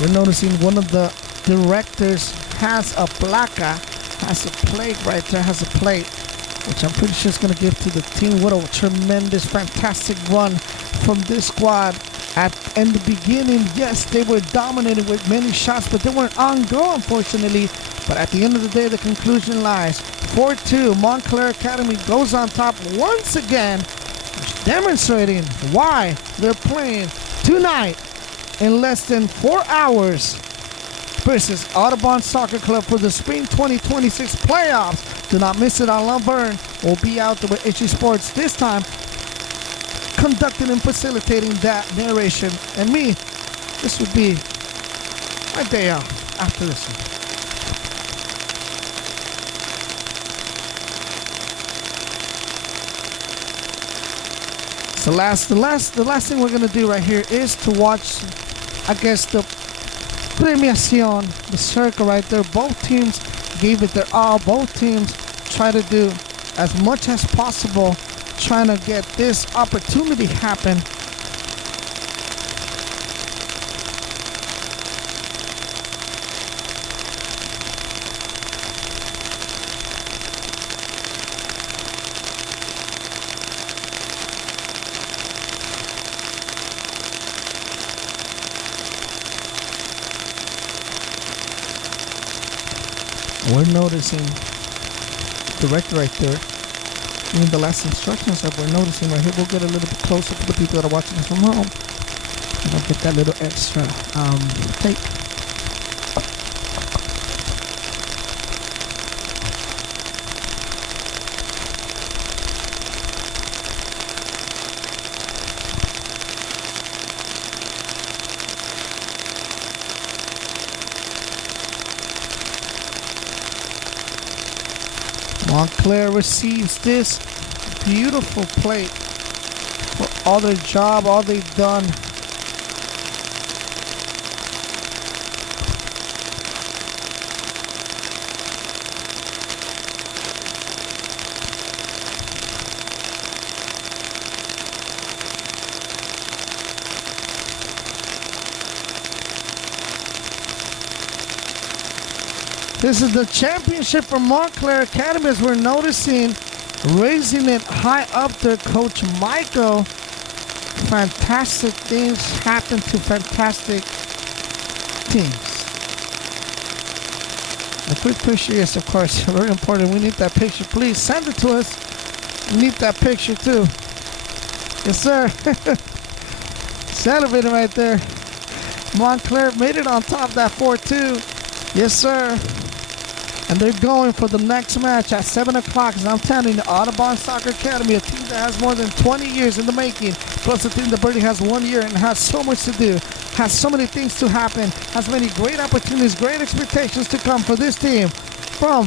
We're noticing one of the directors has a placa, has a plate right there, has a plate, which I'm pretty sure is going to give to the team. What a tremendous, fantastic run from this squad. In the beginning, yes, they were dominated with many shots, but they weren't on goal, unfortunately. But at the end of the day, the conclusion lies. 4-2, Montclair Academy goes on top once again, demonstrating why they're playing tonight in less than 4 hours versus Audubon Soccer Club for the Spring 2026 playoffs. Do not miss it on Laverne. We'll be out there with HE Sports this time, conducting and facilitating that narration. And me, this would be my day off after this one. So the last thing we're gonna do right here is to watch against the premiación, the circle right there. Both teams gave it their all. Both teams try to do as much as possible, trying to get this opportunity happen. We're noticing, director right there, giving the last instructions that we're noticing right here. We'll get a little bit closer for the people that are watching us from home. And I'll get that little extra tape. Montclair receives this beautiful plate for all their job, all they've done. This is the championship for Montclair Academy, as we're noticing, raising it high up there. Coach Michael, fantastic things happen to fantastic teams. A quick picture, yes, of course, very important. We need that picture. Please send it to us. We need that picture too. Yes, sir. Celebrating right there. Montclair made it on top of that 4-2. Yes, sir. And they're going for the next match at 7 o'clock. As I'm telling you, Audubon Soccer Academy, a team that has more than 20 years in the making, plus a team that barely has 1 year and has so much to do, has so many things to happen, has many great opportunities, great expectations to come for this team from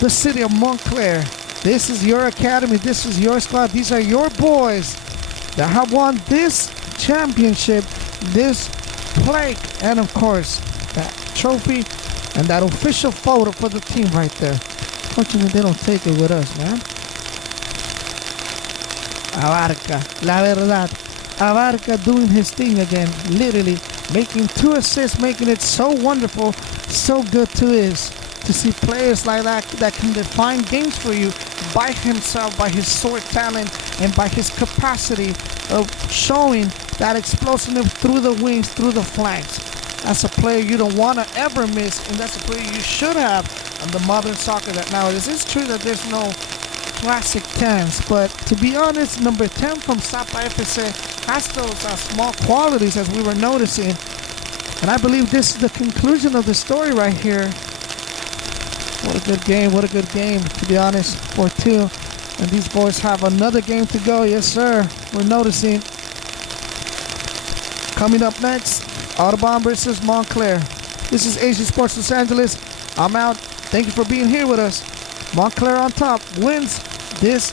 the city of Montclair. This is your academy. This is your squad. These are your boys that have won this championship, this plate, and of course, that trophy and that official photo for the team right there. Fortunately, they don't take it with us, man. Abarca, la verdad. Abarca doing his thing again, literally making 2 assists, making it so wonderful, so good to see players like that that can define games for you by himself, by his sword talent, and by his capacity of showing that explosiveness through the wings, through the flanks. That's a player you don't want to ever miss, and that's a player you should have in the modern soccer that nowadays. It's true that there's no classic 10s, but to be honest, number 10 from Zapa FC has those small qualities, as we were noticing. And I believe this is the conclusion of the story right here. What a good game, what a good game, to be honest, 4-2. And these boys have another game to go. Yes, sir. We're noticing. Coming up next, Audubon versus Montclair. This is Asian Sports Los Angeles. I'm out. Thank you for being here with us. Montclair on top wins this